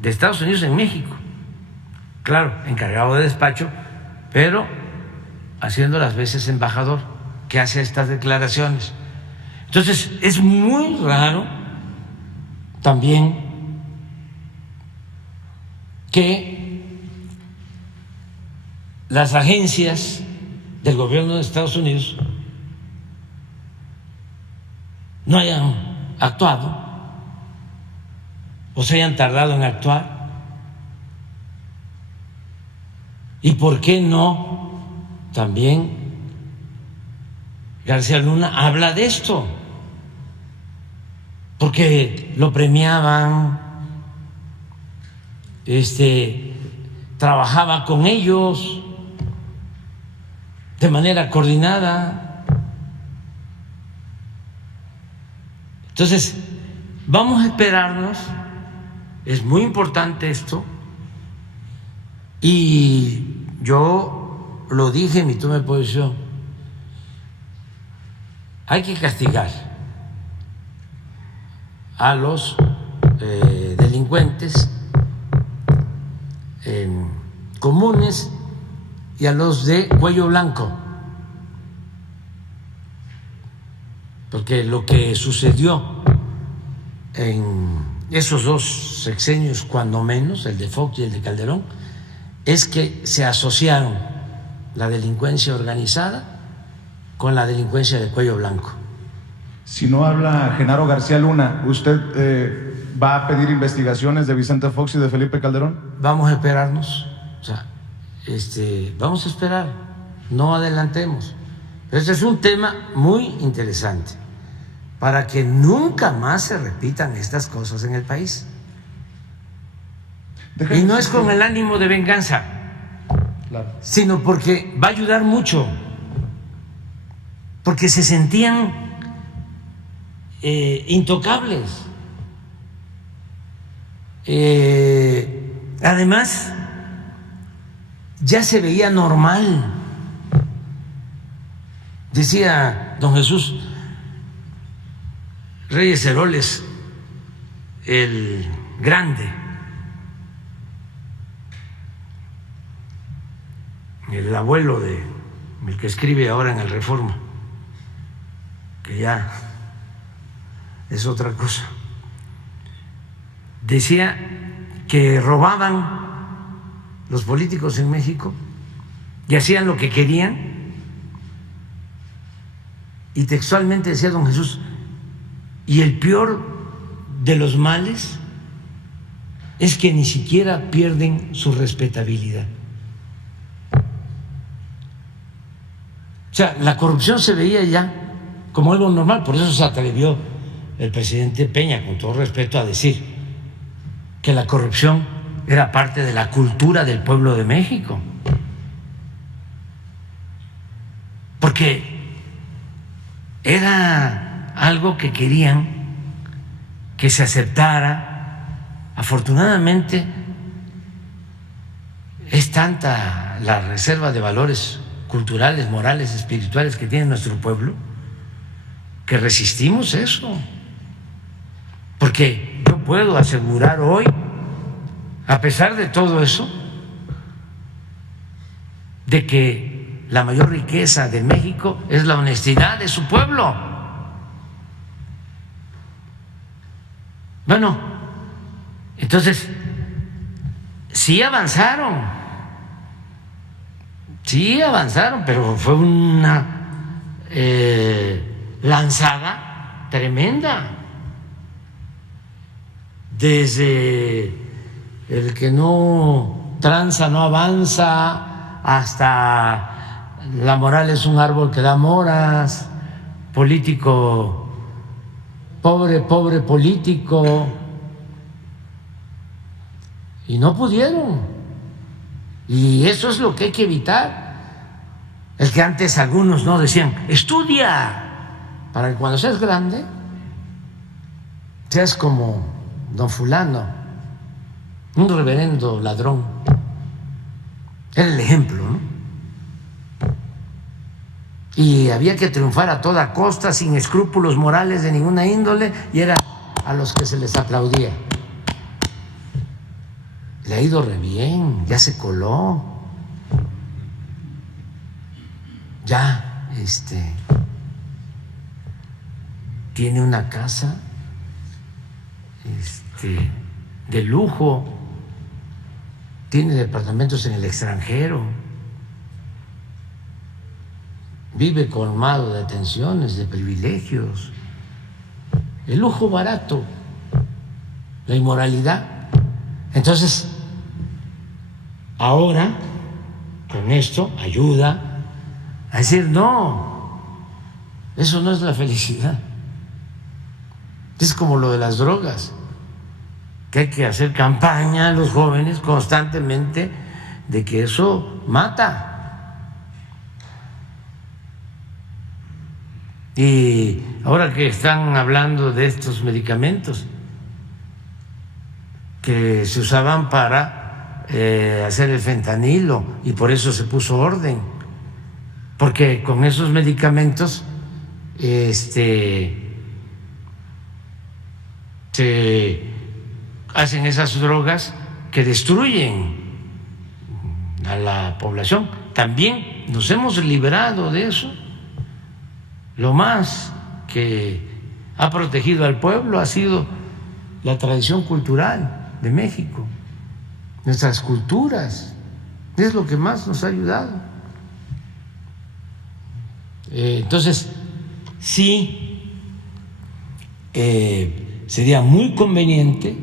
de Estados Unidos en México. Claro, encargado de despacho, pero haciendo las veces embajador, que hace estas declaraciones. Entonces, es muy raro también que las agencias del gobierno de Estados Unidos no hayan actuado o se hayan tardado en actuar. ¿Y por qué no también García Luna habla de esto? Porque lo premiaban, trabajaba con ellos de manera coordinada. Entonces, vamos a esperarnos, es muy importante esto, y yo lo dije en mi toma de posición, hay que castigar a los delincuentes comunes y a los de cuello blanco, porque lo que sucedió en esos dos sexenios, cuando menos, el de Fox y el de Calderón, es que se asociaron la delincuencia organizada con la delincuencia de cuello blanco. Si no habla Genaro García Luna, ¿usted va a pedir investigaciones de Vicente Fox y de Felipe Calderón? Vamos a esperarnos, o sea, vamos a esperar, no adelantemos. Pero este es un tema muy interesante para que nunca más se repitan estas cosas en el país. Y no es con el ánimo de venganza, claro, sino porque va a ayudar mucho, porque se sentían intocables. Además, ya se veía normal. Decía don Jesús Reyes Heroles, el grande, el abuelo de el que escribe ahora en el Reforma, que ya es otra cosa, decía que robaban los políticos en México y hacían lo que querían, y textualmente decía don Jesús, y el peor de los males es que ni siquiera pierden su respetabilidad. O sea, la corrupción se veía ya como algo normal, por eso se atrevió el presidente Peña, con todo respeto, a decir que la corrupción era parte de la cultura del pueblo de México. Porque era algo que querían que se aceptara. Afortunadamente es tanta la reserva de valores culturales, morales, espirituales que tiene nuestro pueblo, que resistimos eso. Porque yo puedo asegurar hoy, a pesar de todo eso, de que la mayor riqueza de México es la honestidad de su pueblo. Bueno, entonces, sí avanzaron, pero fue una lanzada tremenda. Desde el que no tranza, no avanza, hasta la moral es un árbol que da moras, político, pobre político, y no pudieron. Y eso es lo que hay que evitar. El que antes algunos no decían, estudia, para que cuando seas grande seas como don fulano, un reverendo ladrón. Era el ejemplo, ¿no? Y había que triunfar a toda costa, sin escrúpulos morales de ninguna índole, y era a los que se les aplaudía. Le ha ido re bien, ya se coló, ya tiene una casa de lujo, tiene departamentos en el extranjero, vive colmado de atenciones, de privilegios, el lujo barato, la inmoralidad. Entonces, ahora, con esto, ayuda a decir, no, eso no es la felicidad. Es como lo de las drogas, que hay que hacer campaña a los jóvenes constantemente de que eso mata. Y ahora que están hablando de estos medicamentos que se usaban para hacer el fentanilo, y por eso se puso orden, porque con esos medicamentos se hacen esas drogas que destruyen a la población. También nos hemos librado de eso. Lo más que ha protegido al pueblo ha sido la tradición cultural de México, nuestras culturas, es lo que más nos ha ayudado. Entonces, sí, sería muy conveniente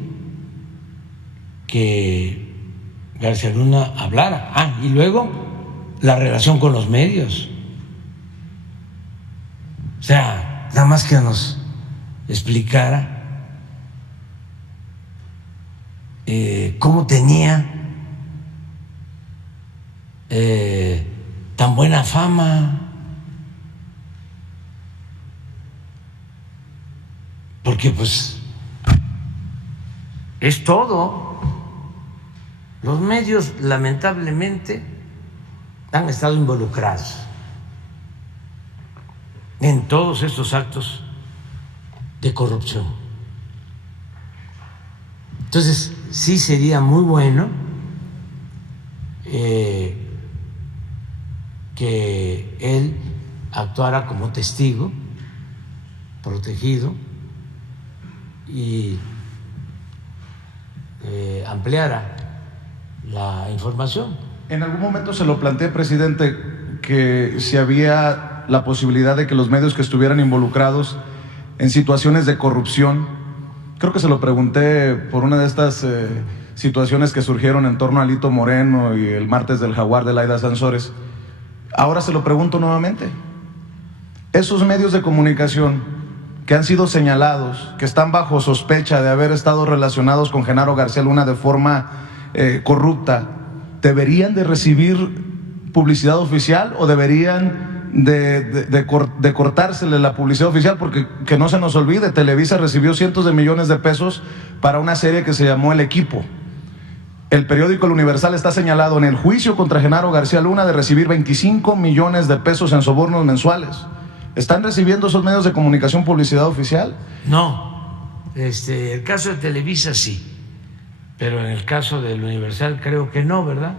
que García Luna hablara. Y luego la relación con los medios. O sea, nada más que nos explicara cómo tenía tan buena fama, porque pues es todo. Los medios, lamentablemente, han estado involucrados en todos estos actos de corrupción. Entonces, sí sería muy bueno que él actuara como testigo protegido y ampliara la información. En algún momento se lo planteé, presidente, que si había la posibilidad de que los medios que estuvieran involucrados en situaciones de corrupción, creo que se lo pregunté por una de estas situaciones que surgieron en torno a Alito Moreno y el martes del Jaguar de Laida Sansores. Ahora se lo pregunto nuevamente. Esos medios de comunicación que han sido señalados, que están bajo sospecha de haber estado relacionados con Genaro García Luna de forma corrupta, ¿deberían de recibir publicidad oficial o deberían de cortársele la publicidad oficial? Porque que no se nos olvide, Televisa recibió cientos de millones de pesos para una serie que se llamó El Equipo. El periódico El Universal está señalado en el juicio contra Genaro García Luna de recibir 25 millones de pesos en sobornos mensuales. ¿Están recibiendo esos medios de comunicación publicidad oficial? No, el caso de Televisa sí, pero en el caso del Universal creo que no, ¿verdad?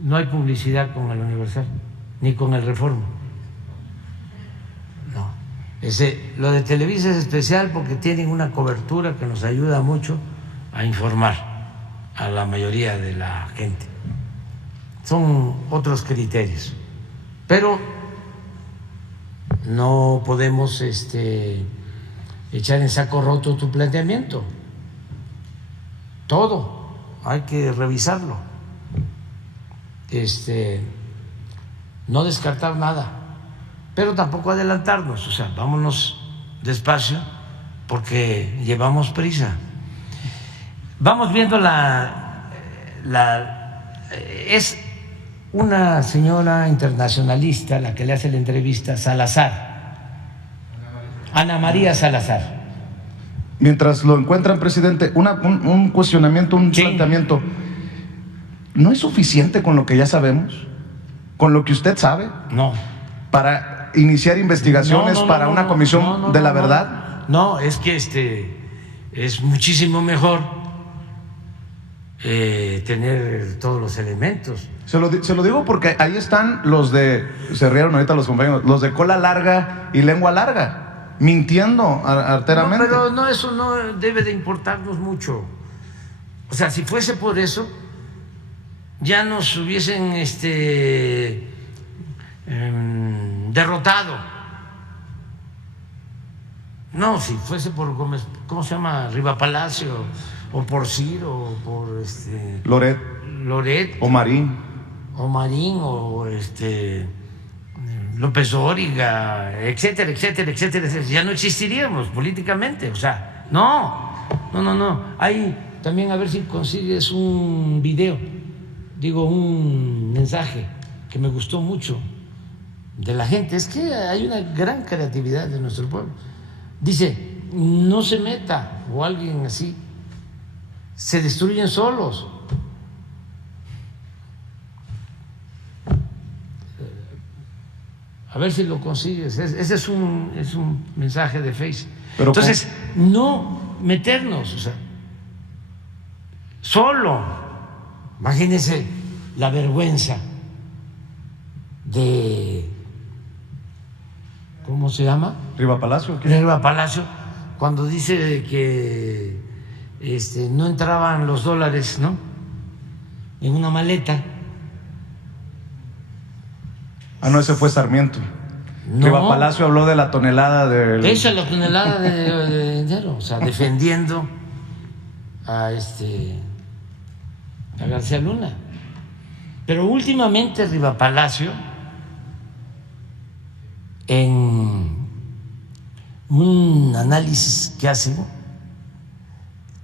No hay publicidad con el Universal, ni con el Reforma. No, lo de Televisa es especial porque tienen una cobertura que nos ayuda mucho a informar a la mayoría de la gente. Son otros criterios, pero no podemos echar en saco roto tu planteamiento. Todo hay que revisarlo. No descartar nada, pero tampoco adelantarnos. O sea, vámonos despacio porque llevamos prisa. Vamos viendo es una señora internacionalista la que le hace la entrevista, Salazar, Ana María Salazar. Mientras lo encuentran, presidente, un cuestionamiento, un planteamiento. ¿No es suficiente con lo que ya sabemos? ¿Con lo que usted sabe? No. ¿Para iniciar investigaciones para una comisión de la verdad? No, es que es muchísimo mejor tener todos los elementos. Se lo digo porque ahí están los se rieron ahorita los compañeros, los de cola larga y lengua larga, mintiendo arteramente. No, pero no, eso no debe de importarnos mucho. O sea, si fuese por eso, ya nos hubiesen derrotado. No, si fuese por Gómez, ¿cómo se llama? Riva Palacio, o por Ciro, o por Loret, o Marín, o López Dóriga, etcétera, etcétera, etcétera, etcétera, ya no existiríamos políticamente. O sea, no. Hay también, a ver si consigues un video, un mensaje que me gustó mucho de la gente. Es que hay una gran creatividad de nuestro pueblo. Dice, no se meta, o alguien así, se destruyen solos. A ver si lo consigues. Ese es un mensaje de Facebook. Entonces, no meternos, o sea, solo. Imagínense la vergüenza de, ¿cómo se llama? Riva Palacio. Riva Palacio, cuando dice que no entraban los dólares, ¿no?, en una maleta. No, ese fue Sarmiento. No. Riva Palacio habló de la tonelada de... Esa es la tonelada de dinero, o sea, defendiendo a García Luna. Pero últimamente Riva Palacio, en un análisis que hacen,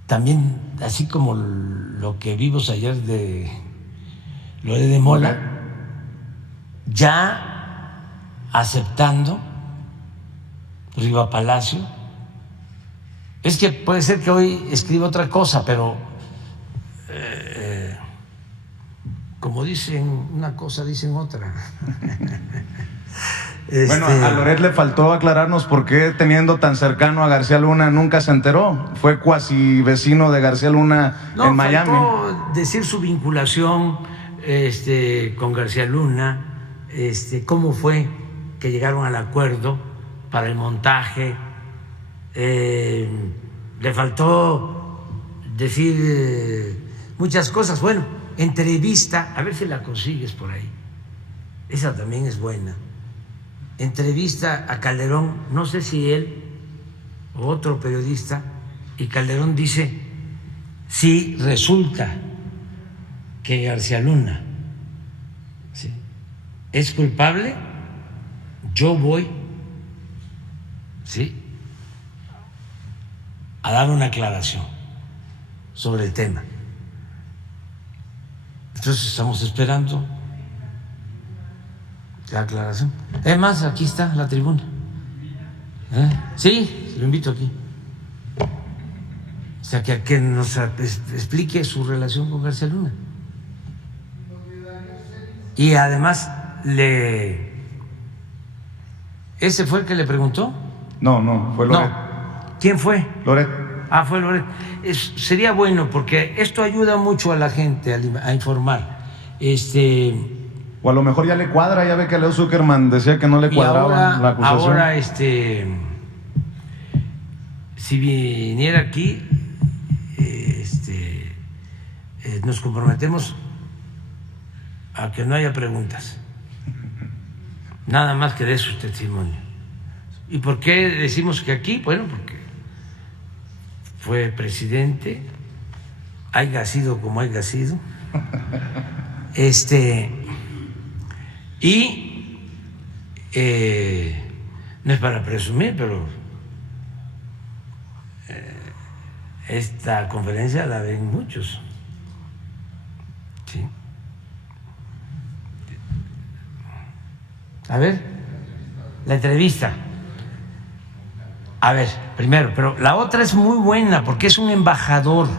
también así como lo que vimos ayer de Loret de Mola, ya aceptando Riva Palacio Es que puede ser que hoy escriba otra cosa, pero como dicen una cosa, dicen otra. Bueno, a Loret le faltó aclararnos por qué, teniendo tan cercano a García Luna, nunca se enteró. Fue cuasi vecino de García Luna en Miami. Faltó decir su vinculación con García Luna, cómo fue que llegaron al acuerdo para el montaje. Le faltó decir muchas cosas. Bueno, entrevista, a ver si la consigues por ahí. Esa también es buena. Entrevista a Calderón, no sé si él o otro periodista, y Calderón dice: si resulta que García Luna, ¿sí?, es culpable, yo voy, ¿sí?, a dar una aclaración sobre el tema. Entonces estamos esperando la aclaración. Además, aquí está la tribuna. Sí, lo invito aquí. O sea, que nos explique su relación con García Luna. Y además, ¿ese fue el que le preguntó? No, fue Loret. No. ¿Quién fue? Loret. Ah, fue Loret. Sería bueno porque esto ayuda mucho a la gente a informar. O a lo mejor ya le cuadra, ya ve que Leo Zuckerman decía que no le cuadraba la acusación. Ahora, si viniera aquí, nos comprometemos a que no haya preguntas, nada más que dé su testimonio. ¿Y por qué decimos que aquí? Bueno, porque fue presidente, haya sido como haya sido, y no es para presumir, pero esta conferencia la ven muchos, ¿sí? A ver, la entrevista. A ver, primero, pero la otra es muy buena porque es un embajador.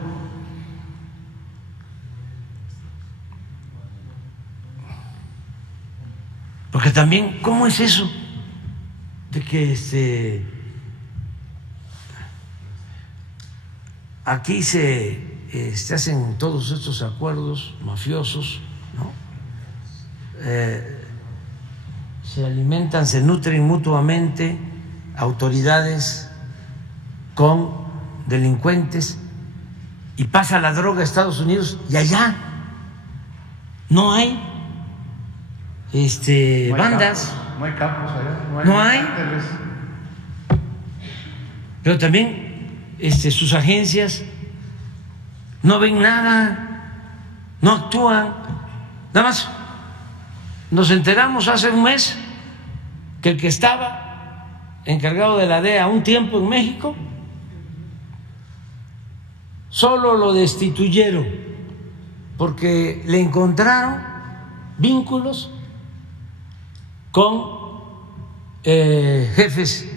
Porque también, ¿cómo es eso? De que aquí se hacen todos estos acuerdos mafiosos, ¿no? Se alimentan, se nutren mutuamente autoridades con delincuentes, y pasa la droga a Estados Unidos y allá no hay bandas, no hay campos allá, no hay. cárteles. Pero también sus agencias no ven nada, no actúan. Nada más nos enteramos hace un mes que el que estaba encargado de la DEA un tiempo en México, solo lo destituyeron porque le encontraron vínculos con jefes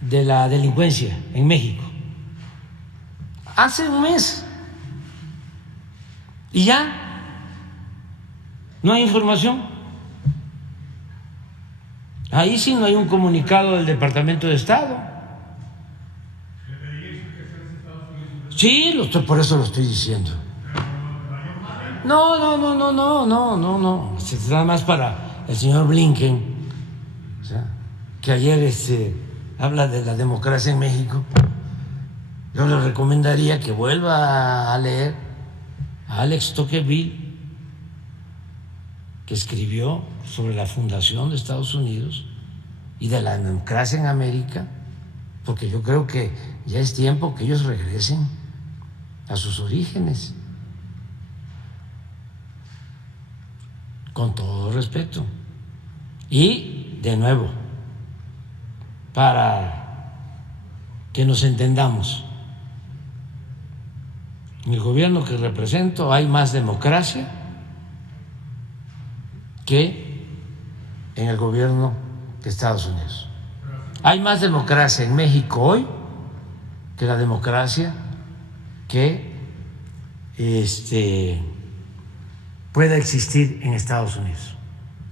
de la delincuencia en México. Hace un mes. Y ya no hay información. Ahí sí no hay un comunicado del Departamento de Estado. Sí, por eso lo estoy diciendo. No. Es nada más para el señor Blinken, o sea, que ayer habla de la democracia en México. Yo le recomendaría que vuelva a leer a Alex Tocqueville, que escribió sobre la fundación de Estados Unidos y de la democracia en América, porque yo creo que ya es tiempo que ellos regresen a sus orígenes, con todo respeto. Y, de nuevo, para que nos entendamos, en el gobierno que represento hay más democracia que en el gobierno de Estados Unidos. Hay más democracia en México hoy que la democracia, que pueda existir en Estados Unidos.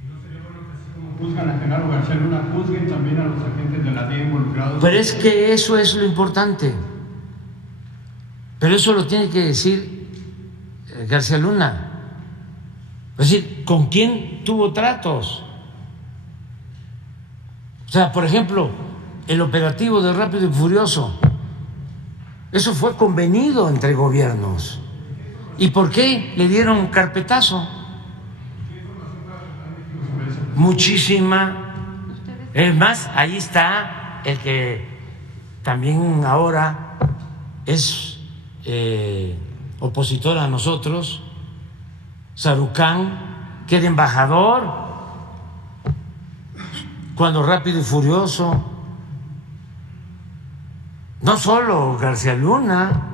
¿Y no sería bueno que así como juzgan a Genaro García Luna, juzguen también a los agentes de la DEA involucrados? Pero es que eso es lo importante. Pero eso lo tiene que decir García Luna. Es decir, ¿con quién tuvo tratos? O sea, por ejemplo, el operativo de Rápido y Furioso, eso fue convenido entre gobiernos. ¿Y por qué le dieron carpetazo? Muchísima. Es más, ahí está el que también ahora es opositor a nosotros, Sarucán, que era embajador cuando Rápido y Furioso. No solo García Luna,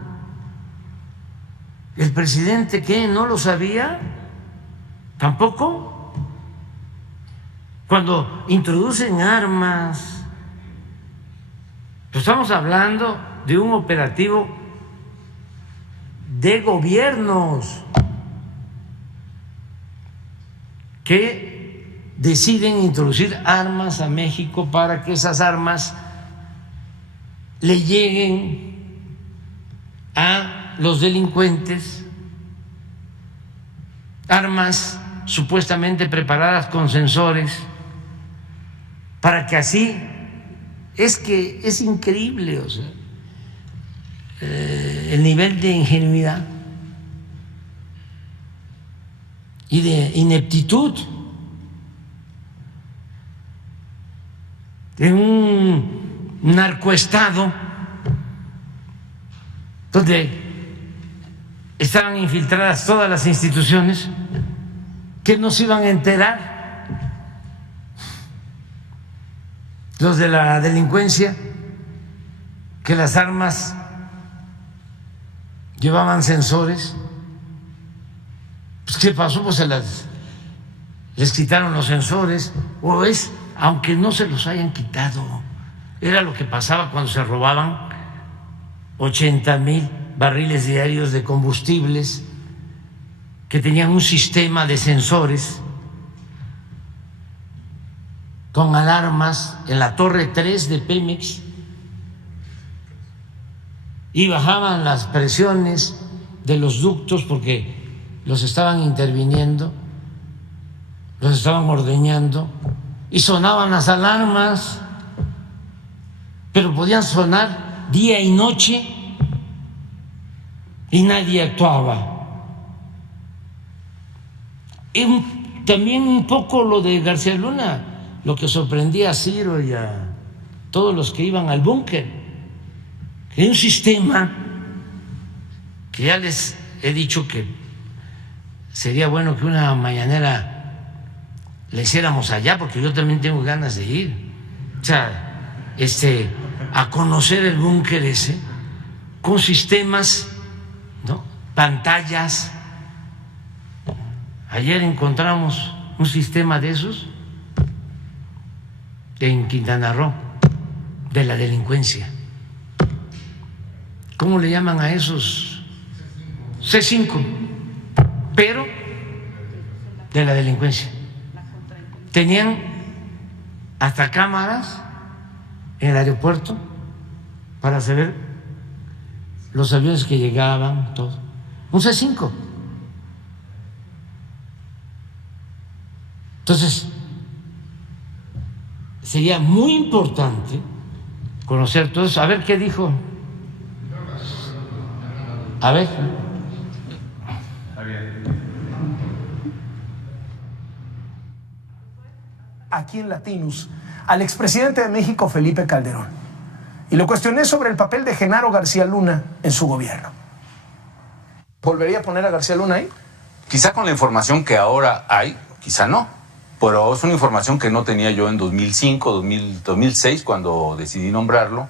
el presidente, ¿qué? ¿No lo sabía? ¿Tampoco? Cuando introducen armas, pues estamos hablando de un operativo de gobiernos que deciden introducir armas a México para que esas armas le lleguen a los delincuentes, armas supuestamente preparadas con sensores, para que así, es que es increíble, o sea, el nivel de ingenuidad y de ineptitud en un narcoestado donde estaban infiltradas todas las instituciones, que no se iban a enterar los de la delincuencia que las armas llevaban sensores. Pues, ¿qué pasó? Pues les quitaron los sensores, o es, aunque no se los hayan quitado, era lo que pasaba cuando se robaban 80,000 barriles diarios de combustibles que tenían un sistema de sensores con alarmas en la torre 3 de Pemex, y bajaban las presiones de los ductos porque los estaban interviniendo, los estaban ordeñando, y sonaban las alarmas, pero podían sonar día y noche y nadie actuaba. También un poco lo de García Luna, lo que sorprendía a Ciro y a todos los que iban al búnker, que hay un sistema que ya les he dicho que sería bueno que una mañanera le hiciéramos allá, porque yo también tengo ganas de ir, o sea, a conocer el búnker ese con sistemas, ¿no? Pantallas. Ayer encontramos un sistema de esos en Quintana Roo, de la delincuencia. ¿Cómo le llaman a esos? C5, pero de la delincuencia. Tenían hasta cámaras en el aeropuerto para saber los aviones que llegaban, todo. Un C5. Entonces, sería muy importante conocer todo eso. A ver qué dijo. A ver. Aquí en Latinus al expresidente de México, Felipe Calderón, y lo cuestioné sobre el papel de Genaro García Luna en su gobierno. ¿Volvería a poner a García Luna ahí? Quizá con la información que ahora hay, quizá no, pero es una información que no tenía yo en 2005, 2006, cuando decidí nombrarlo,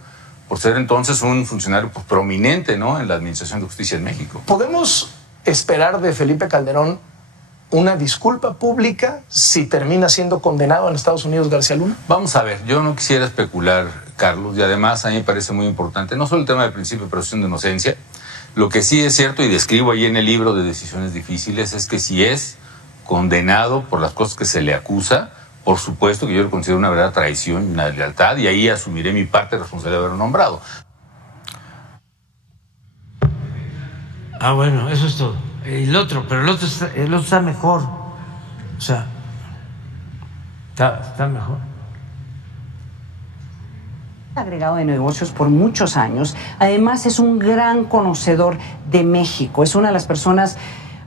por ser entonces un funcionario prominente, ¿no?, en la Administración de Justicia en México. ¿Podemos esperar de Felipe Calderón una disculpa pública si termina siendo condenado en Estados Unidos García Luna? Vamos a ver, yo no quisiera especular Carlos, y además a mí me parece muy importante, no solo el tema del principio de presunción de inocencia, lo que sí es cierto, y describo ahí en el libro de Decisiones Difíciles, es que si es condenado por las cosas que se le acusa, por supuesto que yo lo considero una verdadera traición y una lealtad, y ahí asumiré mi parte de responsabilidad de haberlo nombrado. Bueno, eso es todo. El otro está mejor. O sea, está mejor. Agregado de negocios por muchos años. Además, es un gran conocedor de México. Es una de las personas,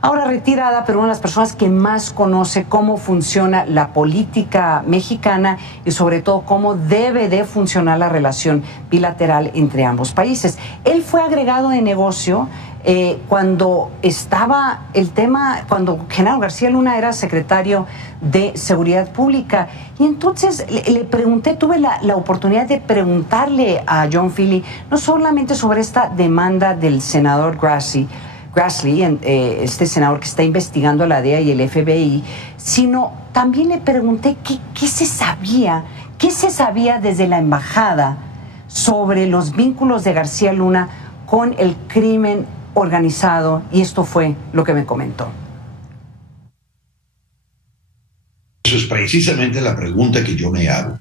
ahora retirada, pero una de las personas que más conoce cómo funciona la política mexicana y sobre todo cómo debe de funcionar la relación bilateral entre ambos países. Él fue agregado de negocio cuando estaba el tema, cuando Genaro García Luna era secretario de Seguridad Pública. Y entonces le pregunté, tuve la oportunidad de preguntarle a John Philly, no solamente sobre esta demanda del senador Grassley, este senador que está investigando a la DEA y el FBI, sino también le pregunté qué se sabía desde la embajada sobre los vínculos de García Luna con el crimen organizado, y esto fue lo que me comentó. Eso es precisamente la pregunta que yo me hago.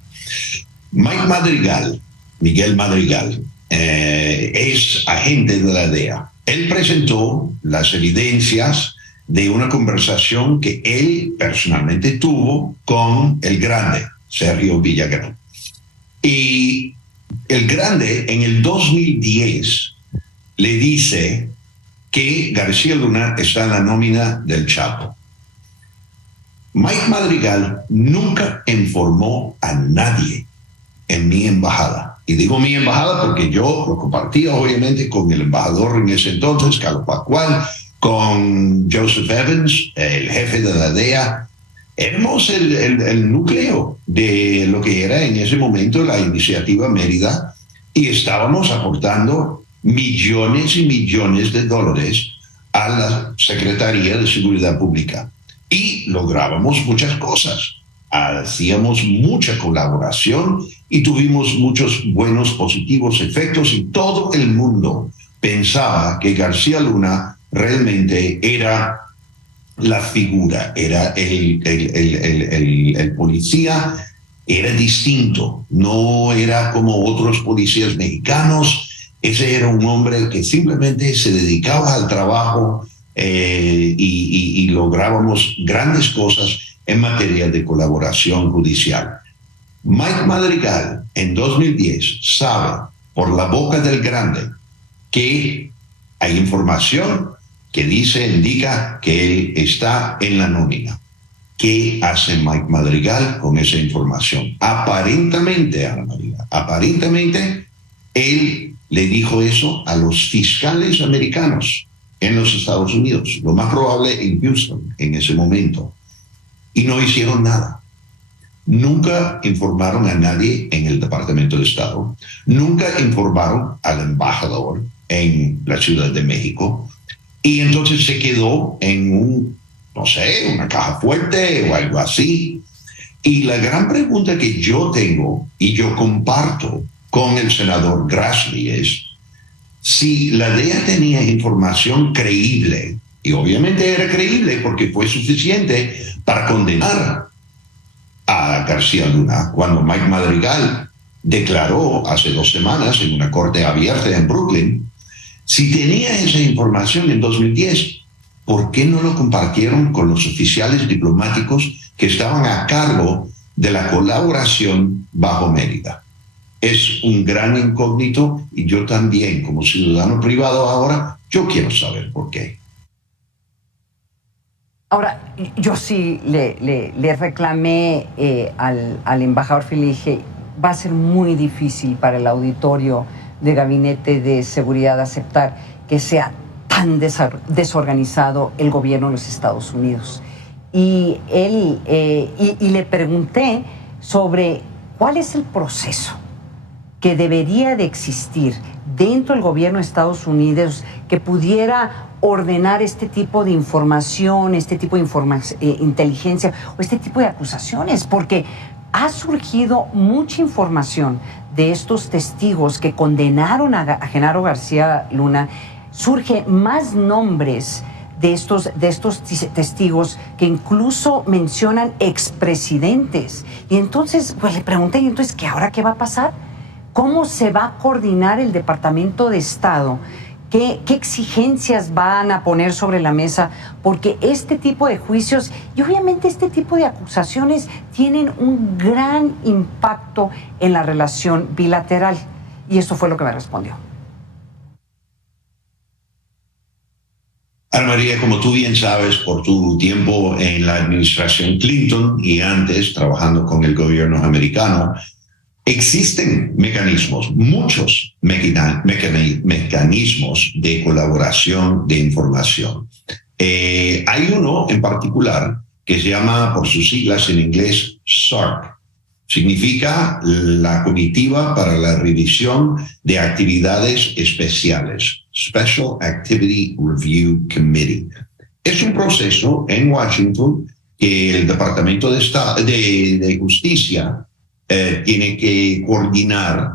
Miguel Madrigal, es agente de la DEA. Él presentó las evidencias de una conversación que él personalmente tuvo con el Grande, Sergio Villagrán. Y el Grande en el 2010 le dice que García Luna está en la nómina del Chapo. Mike Madrigal nunca informó a nadie en mi embajada. Y digo mi embajada porque yo lo compartía obviamente con el embajador en ese entonces, Carlos Pascual, con Joseph Evans, el jefe de la DEA. Éramos el núcleo de lo que era en ese momento la iniciativa Mérida, y estábamos aportando millones y millones de dólares a la Secretaría de Seguridad Pública. Y lográbamos muchas cosas. Hacíamos mucha colaboración y tuvimos muchos buenos, positivos efectos, y todo el mundo pensaba que García Luna realmente era la figura, era el policía, era distinto, no era como otros policías mexicanos. Ese era un hombre que simplemente se dedicaba al trabajo, y lográbamos grandes cosas en materia de colaboración judicial. Mike Madrigal en 2010 sabe por la boca del Grande que hay información que indica que él está en la nómina. ¿Qué hace Mike Madrigal con esa información? Aparentemente, Ana María, él le dijo eso a los fiscales americanos en los Estados Unidos, lo más probable en Houston en ese momento, y no hicieron nada. Nunca informaron a nadie en el Departamento de Estado, nunca informaron al embajador en la Ciudad de México, y entonces se quedó en una caja fuerte o algo así. Y la gran pregunta que yo tengo y yo comparto con el senador Grassley es si la DEA tenía información creíble, y obviamente era creíble porque fue suficiente para condenar a García Luna, cuando Mike Madrigal declaró hace 2 semanas en una corte abierta en Brooklyn. Si tenía esa información en 2010, ¿por qué no lo compartieron con los oficiales diplomáticos que estaban a cargo de la colaboración bajo Mérida? Es un gran incógnito, y yo también, como ciudadano privado ahora, yo quiero saber por qué. Ahora, yo sí le reclamé al embajador Philly, dije, va a ser muy difícil para el auditorio de Gabinete de Seguridad aceptar que sea tan desorganizado el gobierno de los Estados Unidos. Y le pregunté sobre cuál es el proceso que debería de existir dentro del gobierno de Estados Unidos que pudiera ordenar este tipo de información, este tipo de inteligencia o este tipo de acusaciones, porque ha surgido mucha información de estos testigos que condenaron a Genaro García Luna, surgen más nombres de estos testigos que incluso mencionan expresidentes. Y entonces, pues le pregunté, ¿y entonces ahora qué va a pasar? ¿Cómo se va a coordinar el Departamento de Estado? ¿Qué exigencias van a poner sobre la mesa? Porque este tipo de juicios y obviamente este tipo de acusaciones tienen un gran impacto en la relación bilateral. Y eso fue lo que me respondió. Ana María, como tú bien sabes, por tu tiempo en la administración Clinton y antes trabajando con el gobierno americano, existen mecanismos, muchos mecanismos de colaboración de información. Hay uno en particular que se llama, por sus siglas en inglés, SARC. Significa la Comitiva para la Revisión de Actividades Especiales, Special Activity Review Committee. Es un proceso en Washington que el Departamento de Justicia tiene que coordinar.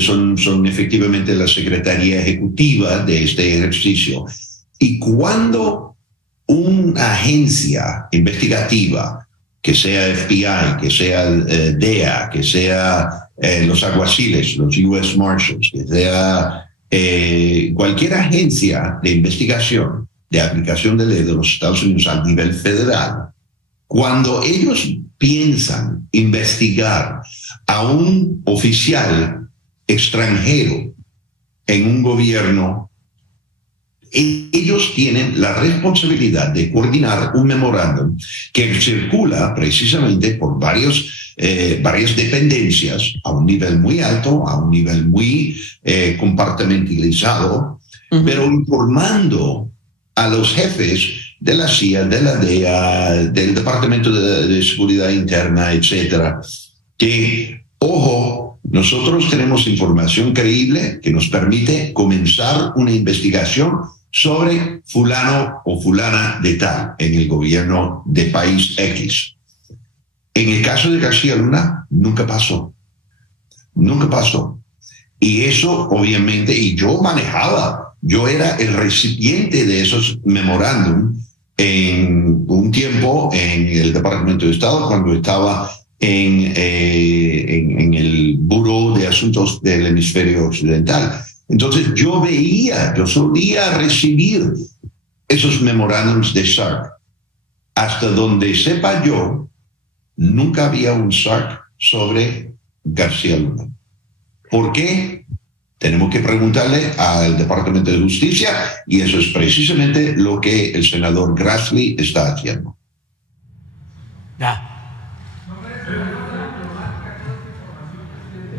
Son efectivamente la Secretaría Ejecutiva de este ejercicio. Y cuando una agencia investigativa, que sea FBI, que sea DEA, que sea los alguaciles, los US Marshals, que sea cualquier agencia de investigación de aplicación de ley de los Estados Unidos a nivel federal, cuando ellos piensan investigar a un oficial extranjero en un gobierno, ellos tienen la responsabilidad de coordinar un memorándum que circula precisamente por varias dependencias a un nivel muy alto, a un nivel muy compartimentalizado, pero informando a los jefes de la CIA, de la DEA, del Departamento de Seguridad Interna, etcétera, que, ojo, nosotros tenemos información creíble que nos permite comenzar una investigación sobre fulano o fulana de tal en el gobierno de país X. En el caso de García Luna, nunca pasó. Nunca pasó. Y eso, obviamente, y yo era el recipiente de esos memorándum en un tiempo en el Departamento de Estado, cuando estaba en el Buró de Asuntos del Hemisferio Occidental. Entonces yo solía recibir esos memorándums de SARC. Hasta donde sepa yo, nunca había un SARC sobre García Luna. ¿Por qué? Tenemos que preguntarle al Departamento de Justicia, y eso es precisamente lo que el senador Grassley está haciendo.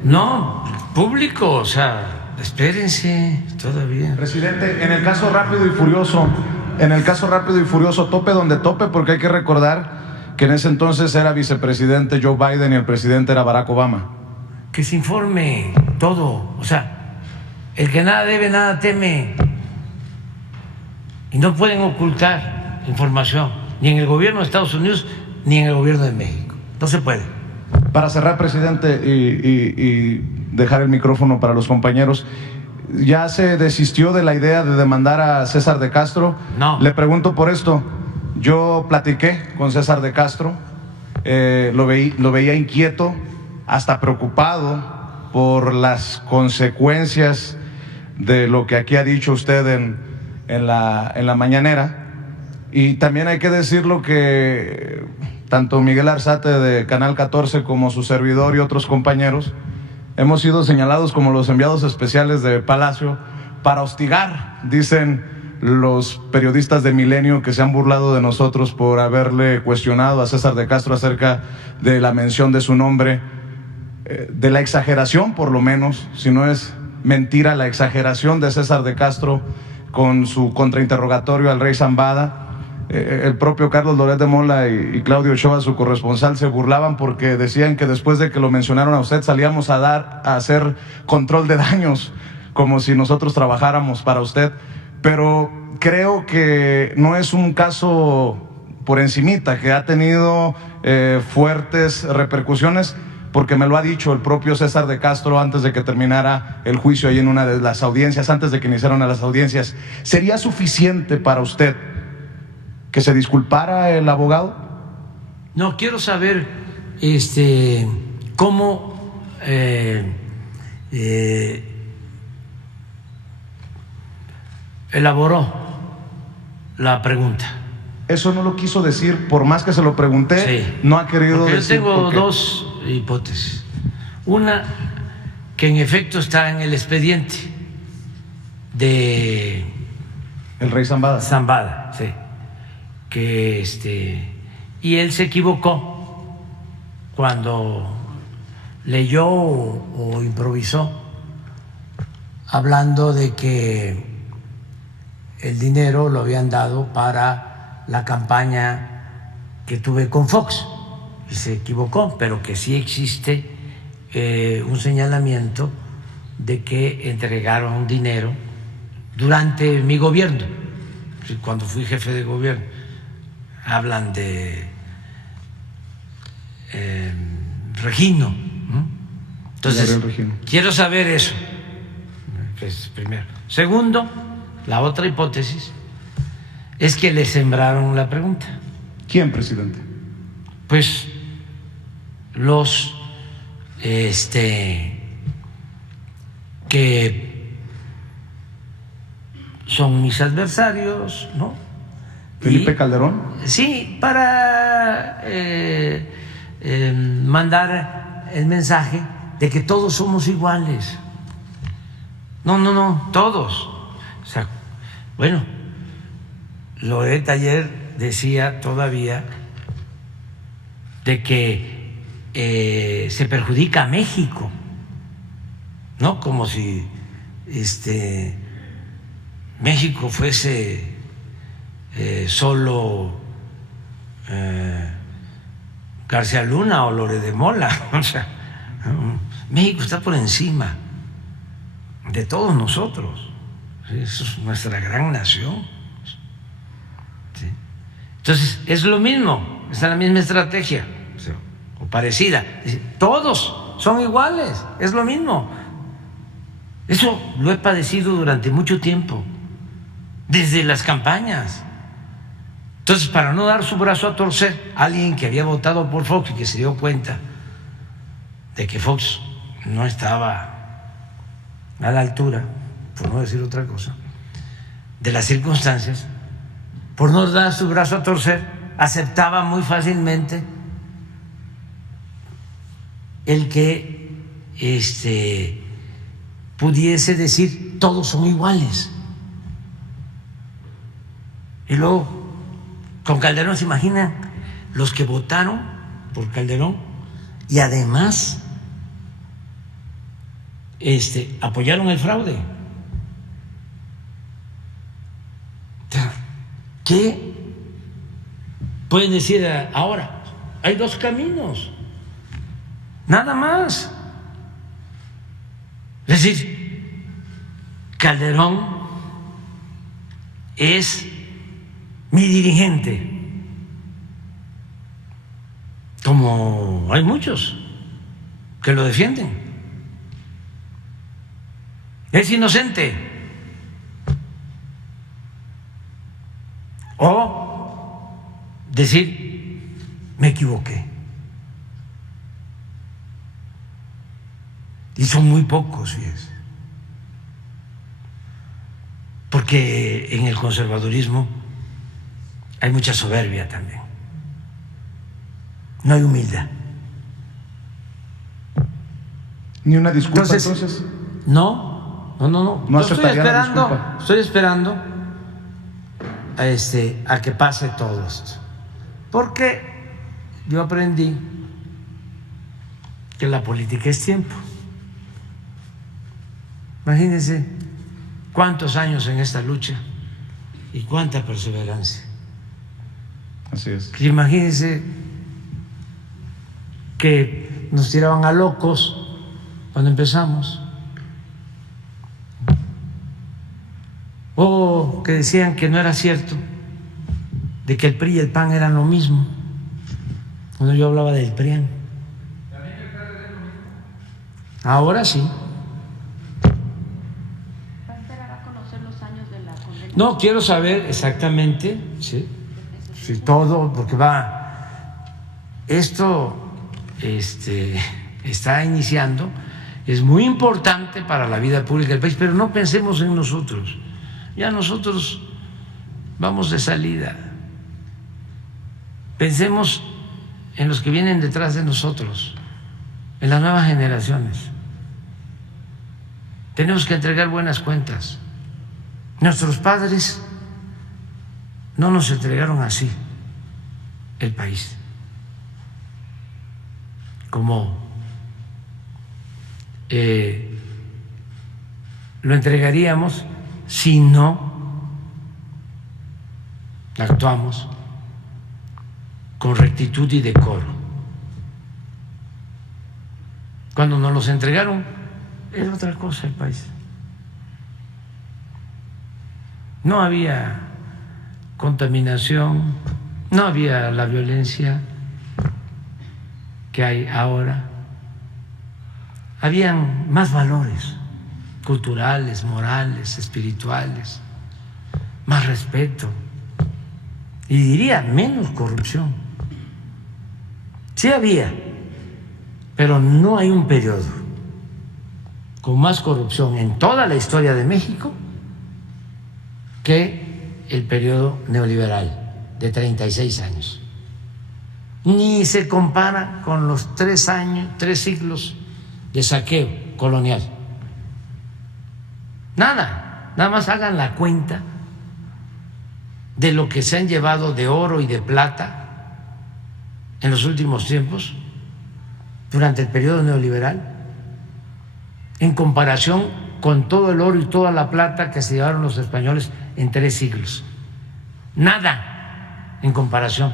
No, público, o sea, espérense todavía. Presidente, en el caso rápido y furioso, tope donde tope, porque hay que recordar que en ese entonces era vicepresidente Joe Biden y el presidente era Barack Obama. Que se informe todo, o sea, el que nada debe, nada teme. Y no pueden ocultar información, ni en el gobierno de Estados Unidos, ni en el gobierno de México. No se puede. Para cerrar, presidente, y dejar el micrófono para los compañeros, ¿ya se desistió de la idea de demandar a César de Castro? No. Le pregunto por esto. Yo platiqué con César de Castro, lo veía inquieto, hasta preocupado por las consecuencias de lo que aquí ha dicho usted en la mañanera. Y también hay que decirlo que tanto Miguel Arzate de Canal 14 como su servidor y otros compañeros hemos sido señalados como los enviados especiales de Palacio para hostigar, dicen los periodistas de Milenio, que se han burlado de nosotros por haberle cuestionado a César de Castro acerca de la mención de su nombre, de la exageración, por lo menos, si no es mentira, la exageración de César de Castro con su contrainterrogatorio al rey Zambada. El propio Carlos Loret de Mola y Claudio Ochoa, su corresponsal, se burlaban porque decían que después de que lo mencionaron a usted salíamos a hacer control de daños, como si nosotros trabajáramos para usted. Pero creo que no es un caso por encimita, que ha tenido fuertes repercusiones, porque me lo ha dicho el propio César de Castro antes de que terminara el juicio ahí en una de las audiencias, antes de que iniciaran las audiencias. ¿Sería suficiente para usted que se disculpara el abogado? No, quiero saber cómo elaboró la pregunta. Eso no lo quiso decir, por más que se lo pregunté, sí. No ha querido decir. Yo tengo dos hipótesis. Una, que en efecto está en el expediente de el rey Zambada. Zambada, sí. Que y él se equivocó cuando leyó o improvisó hablando de que el dinero lo habían dado para la campaña que tuve con Fox, y se equivocó, pero que sí existe un señalamiento de que entregaron dinero durante mi gobierno, cuando fui jefe de gobierno. Hablan de Regino, ¿no? Entonces quiero saber eso, pues, primero. Segundo, la otra hipótesis es que le sembraron la pregunta. ¿Quién, presidente? Pues los que son mis adversarios, ¿no? ¿Felipe Calderón? Sí, para mandar el mensaje de que todos somos iguales. No, todos. O sea, bueno, Loret ayer decía todavía de que se perjudica a México, ¿no? Como si México fuese solo García Luna o Loret de Mola. O sea, México está por encima de todos nosotros. Eso es nuestra gran nación. ¿Sí? Entonces, es lo mismo, es la misma estrategia, o parecida. Todos son iguales, es lo mismo. Eso lo he padecido durante mucho tiempo, desde las campañas. Entonces, para no dar su brazo a torcer a alguien que había votado por Fox y que se dio cuenta de que Fox no estaba a la altura, por no decir otra cosa, de las circunstancias, por no dar su brazo a torcer, aceptaba muy fácilmente el que pudiese decir todos son iguales. Y luego con Calderón, ¿se imaginan los que votaron por Calderón y además apoyaron el fraude? ¿Qué pueden decir ahora? Hay dos caminos, nada más. Es decir, Calderón es mi dirigente, como hay muchos que lo defienden. Es inocente. O decir, me equivoqué. Y son muy pocos, fíjense. Porque en el conservadurismo hay mucha soberbia también. No hay humildad. ¿Ni una disculpa entonces? No. No aceptaría la disculpa. Estoy esperando a que pase todo esto. Porque yo aprendí que la política es tiempo. Imagínense cuántos años en esta lucha y cuánta perseverancia. Así es. Imagínense que nos tiraban a locos cuando empezamos, o que decían que no era cierto, de que el PRI y el PAN eran lo mismo, cuando yo hablaba del PRIAN. También el PRD Ahora sí. ¿Va a esperar a conocer los años de la condena? No, quiero saber exactamente, sí, todo, porque esto está iniciando, es muy importante para la vida pública del país, pero no pensemos en nosotros, ya nosotros vamos de salida, pensemos en los que vienen detrás de nosotros, en las nuevas generaciones. Tenemos que entregar buenas cuentas. Nuestros padres no nos entregaron así el país, como lo entregaríamos si no actuamos con rectitud y decoro. Cuando nos los entregaron era otra cosa el país. No había contaminación, no había la violencia que hay ahora. Habían más valores culturales, morales, espirituales, más respeto y diría menos corrupción. Sí había, pero no hay un periodo con más corrupción en toda la historia de México que el periodo neoliberal de 36 años. Ni se compara con los 3 siglos de saqueo colonial. Nada más hagan la cuenta de lo que se han llevado de oro y de plata en los últimos tiempos durante el periodo neoliberal en comparación con todo el oro y toda la plata que se llevaron los españoles en 3 siglos. Nada en comparación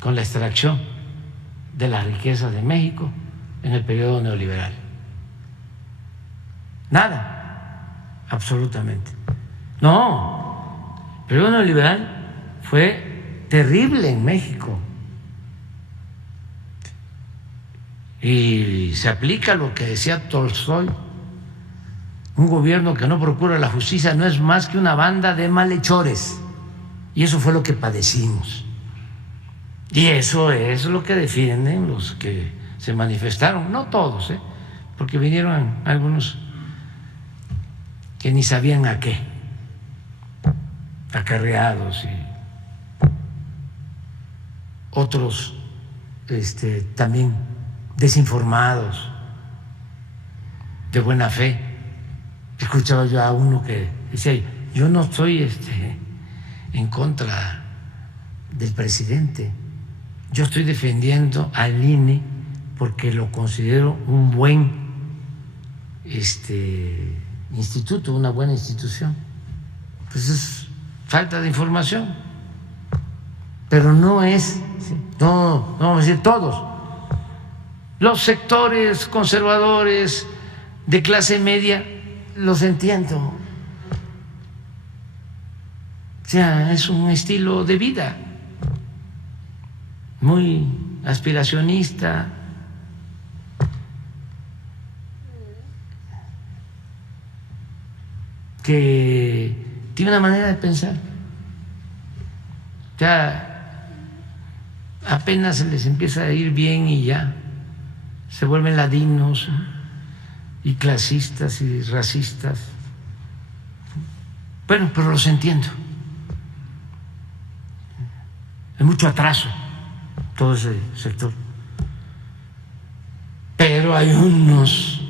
con la extracción de la riqueza de México en el periodo neoliberal. Nada, absolutamente. No, el periodo neoliberal fue terrible en México. Y se aplica lo que decía Tolstoy: un gobierno que no procura la justicia no es más que una banda de malhechores. Y eso fue lo que padecimos. Y eso es lo que defienden los que se manifestaron, no todos, porque vinieron algunos que ni sabían a qué, acarreados, y otros también desinformados, de buena fe. Escuchaba yo a uno que decía: yo no estoy en contra del presidente, yo estoy defendiendo al INE porque lo considero un buen instituto, una buena institución. Pues es falta de información, pero no es, no vamos a decir todos, los sectores conservadores de clase media los entiendo. O sea, es un estilo de vida muy aspiracionista, que tiene una manera de pensar. Ya apenas se les empieza a ir bien y ya se vuelven ladinos y clasistas y racistas. Bueno, pero los entiendo. Hay mucho atraso todo ese sector. Pero hay unos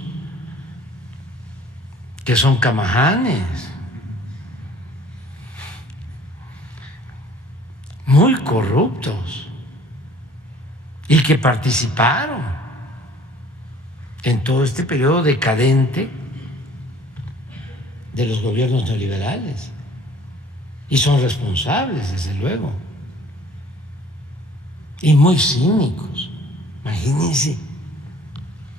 que son camajanes, muy corruptos, y que participaron en todo este periodo decadente de los gobiernos neoliberales y son responsables, desde luego, y muy cínicos. Imagínense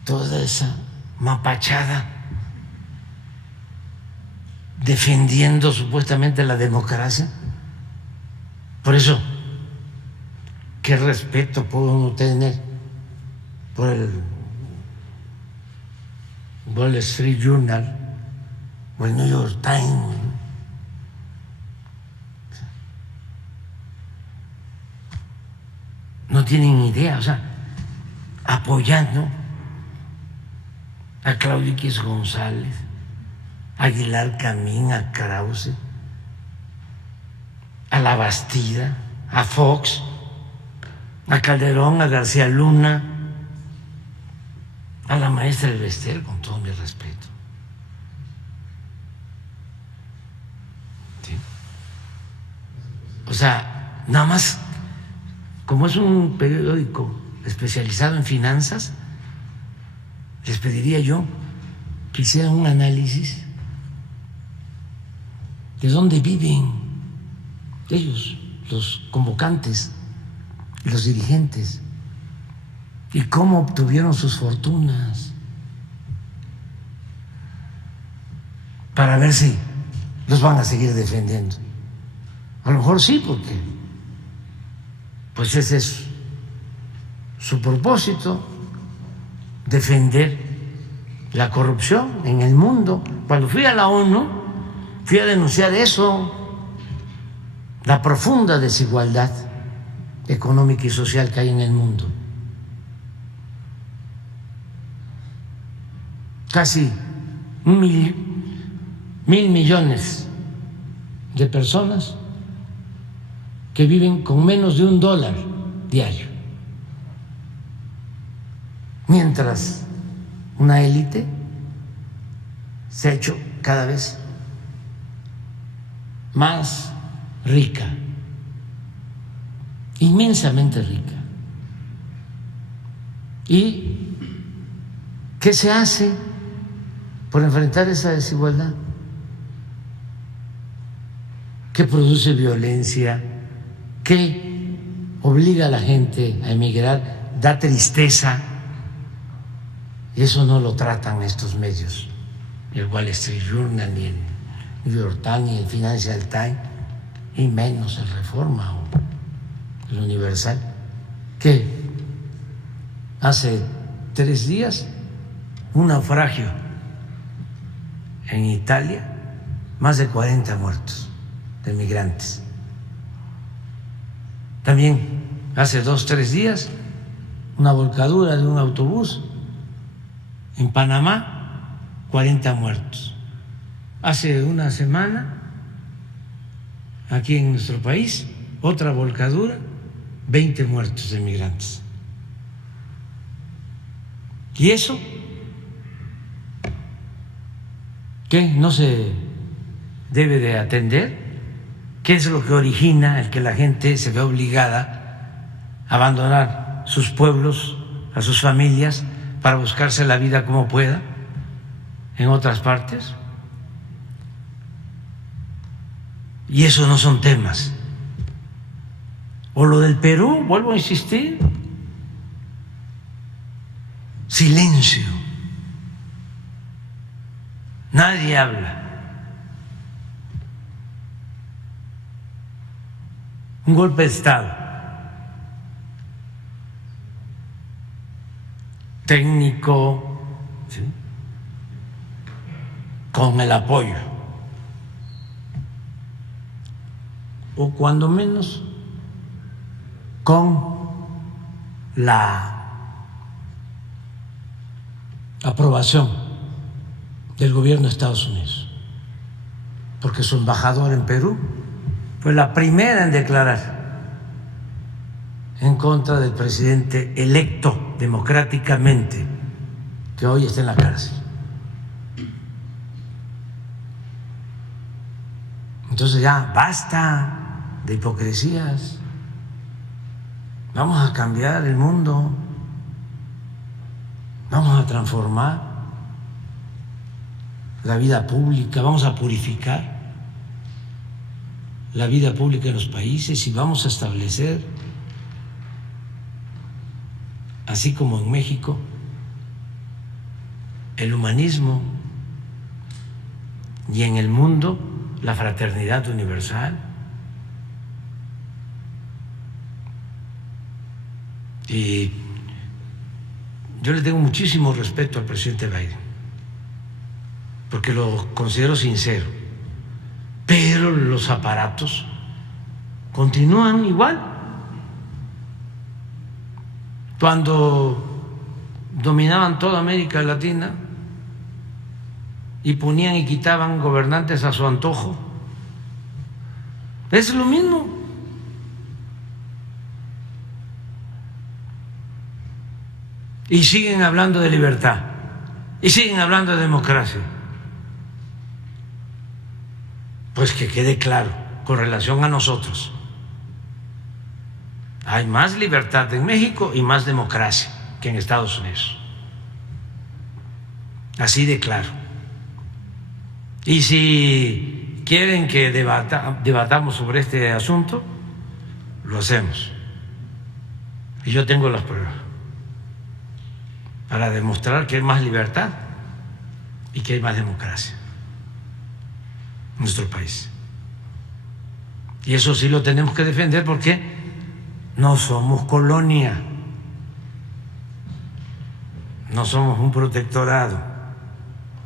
toda esa mapachada defendiendo supuestamente la democracia. Por eso, ¿qué respeto puede uno tener por el Wall Street Journal o el New York Times. No tienen idea, o sea, apoyando a Claudio X González, a Aguilar Camín, a Krause, a La Bastida, a Fox, a Calderón, a García Luna, a la maestra del Bester, con todo mi respeto. ¿Sí? O sea, nada más, como es un periódico especializado en finanzas, les pediría yo que hicieran un análisis de dónde viven ellos, los convocantes y los dirigentes, y cómo obtuvieron sus fortunas, para ver si los van a seguir defendiendo. A lo mejor sí, porque pues ese es su propósito, defender la corrupción en el mundo. Cuando fui a la ONU, fui a denunciar eso, la profunda desigualdad económica y social que hay en el mundo. Casi 1.000 millones de personas que viven con menos de $1 diario, mientras una élite se ha hecho cada vez más rica, inmensamente rica. ¿Y qué se hace por enfrentar esa desigualdad? ¿Qué produce violencia? ¿Qué obliga a la gente a emigrar? Da tristeza. Y eso no lo tratan estos medios, ni el Wall Street Journal, ni el New York Times, ni el Financial Times, y menos el Reforma o el Universal, que hace 3 días un naufragio en Italia, más de 40 muertos de migrantes. También hace 2 o 3 días una volcadura de un autobús en Panamá, 40 muertos. Hace una semana, aquí en nuestro país, otra volcadura, 20 muertos de migrantes. ¿Y eso qué no se debe de atender? ¿Qué es lo que origina el que la gente se vea obligada a abandonar sus pueblos, a sus familias, para buscarse la vida como pueda en otras partes? Y eso no son temas. O lo del Perú, vuelvo a insistir, silencio, nadie habla. Un golpe de Estado, técnico, ¿sí?, con el apoyo, o cuando menos con la aprobación del gobierno de Estados Unidos, porque su embajador en Perú fue la primera en declarar en contra del presidente electo democráticamente, que hoy está en la cárcel. Entonces ya basta de hipocresías, vamos a cambiar el mundo, vamos a transformar la vida pública, vamos a purificar la vida pública en los países y vamos a establecer, así como en México, el humanismo y en el mundo la fraternidad universal. Y yo le tengo muchísimo respeto al presidente Biden, porque lo considero sincero, pero los aparatos continúan igual. Cuando dominaban toda América Latina y ponían y quitaban gobernantes a su antojo, es lo mismo. Y siguen hablando de libertad, y siguen hablando de democracia. Pues que quede claro, con relación a nosotros, hay más libertad en México y más democracia que en Estados Unidos. Así de claro. Y si quieren que debatamos sobre este asunto, lo hacemos. Y yo tengo las pruebas para demostrar que hay más libertad y que hay más democracia en nuestro país. Y eso sí lo tenemos que defender, porque no somos colonia, no somos un protectorado,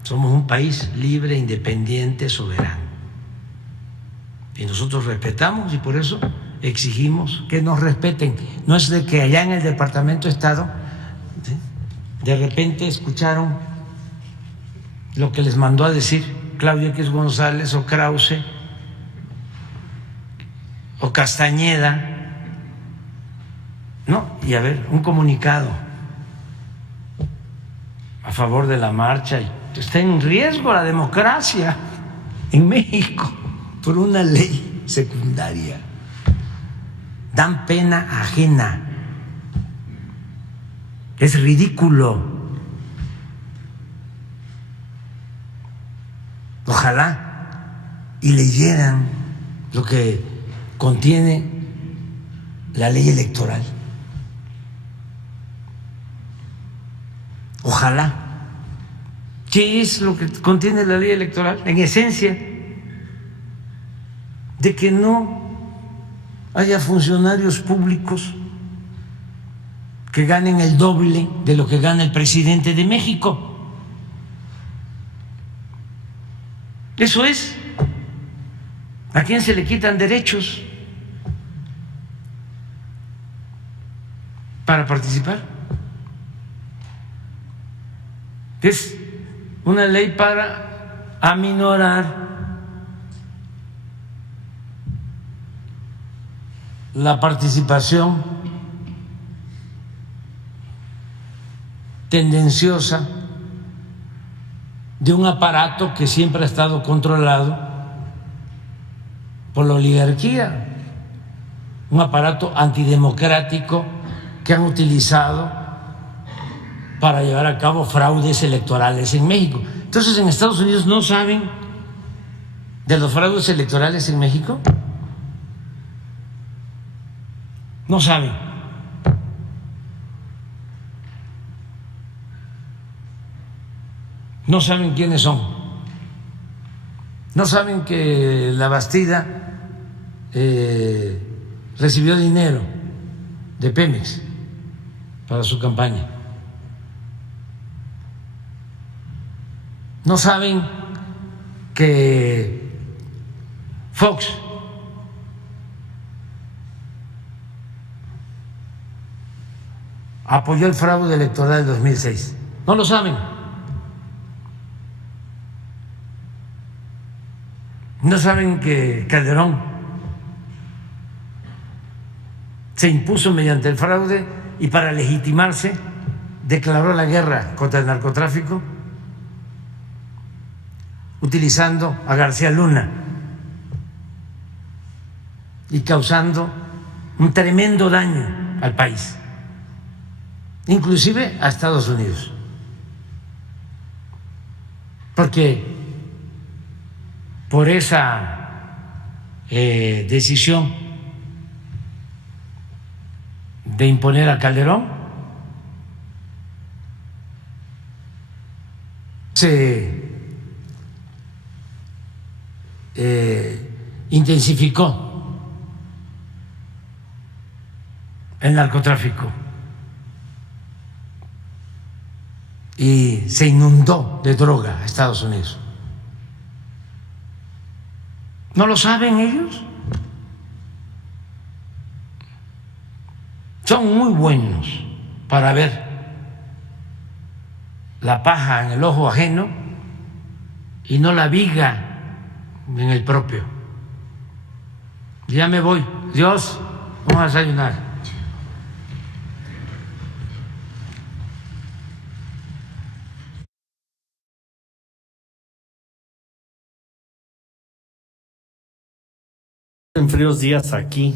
somos un país libre, independiente, soberano. Y nosotros respetamos, y por eso exigimos que nos respeten. No es de que allá en el Departamento de Estado, ¿sí?, de repente escucharon lo que les mandó a decir Claudio X González o Krause o Castañeda. No, y a ver, un comunicado a favor de la marcha. Está en riesgo la democracia en México por una ley secundaria. Dan pena ajena. Es ridículo. Ojalá y leyeran lo que contiene la ley electoral. Ojalá. ¿Qué es lo que contiene la ley electoral? En esencia, de que no haya funcionarios públicos que ganen el doble de lo que gana el presidente de México. Eso es. ¿A quién se le quitan derechos para participar? Es una ley para aminorar la participación tendenciosa de un aparato que siempre ha estado controlado por la oligarquía, un aparato antidemocrático que han utilizado para llevar a cabo fraudes electorales en México. Entonces, en Estados Unidos no saben de los fraudes electorales en México. No saben. No saben quiénes son. No saben que la Bastida recibió dinero de Pemex para su campaña. No saben que Fox apoyó el fraude electoral de 2006. No lo saben. No saben que Calderón se impuso mediante el fraude y para legitimarse declaró la guerra contra el narcotráfico utilizando a García Luna y causando un tremendo daño al país, inclusive a Estados Unidos, porque por esa decisión de imponer a Calderón se intensificó el narcotráfico y se inundó de droga a Estados Unidos. ¿No lo saben ellos? Son muy buenos para ver la paja en el ojo ajeno y no la viga en el propio. Ya me voy. Dios, vamos a desayunar. En fríos días aquí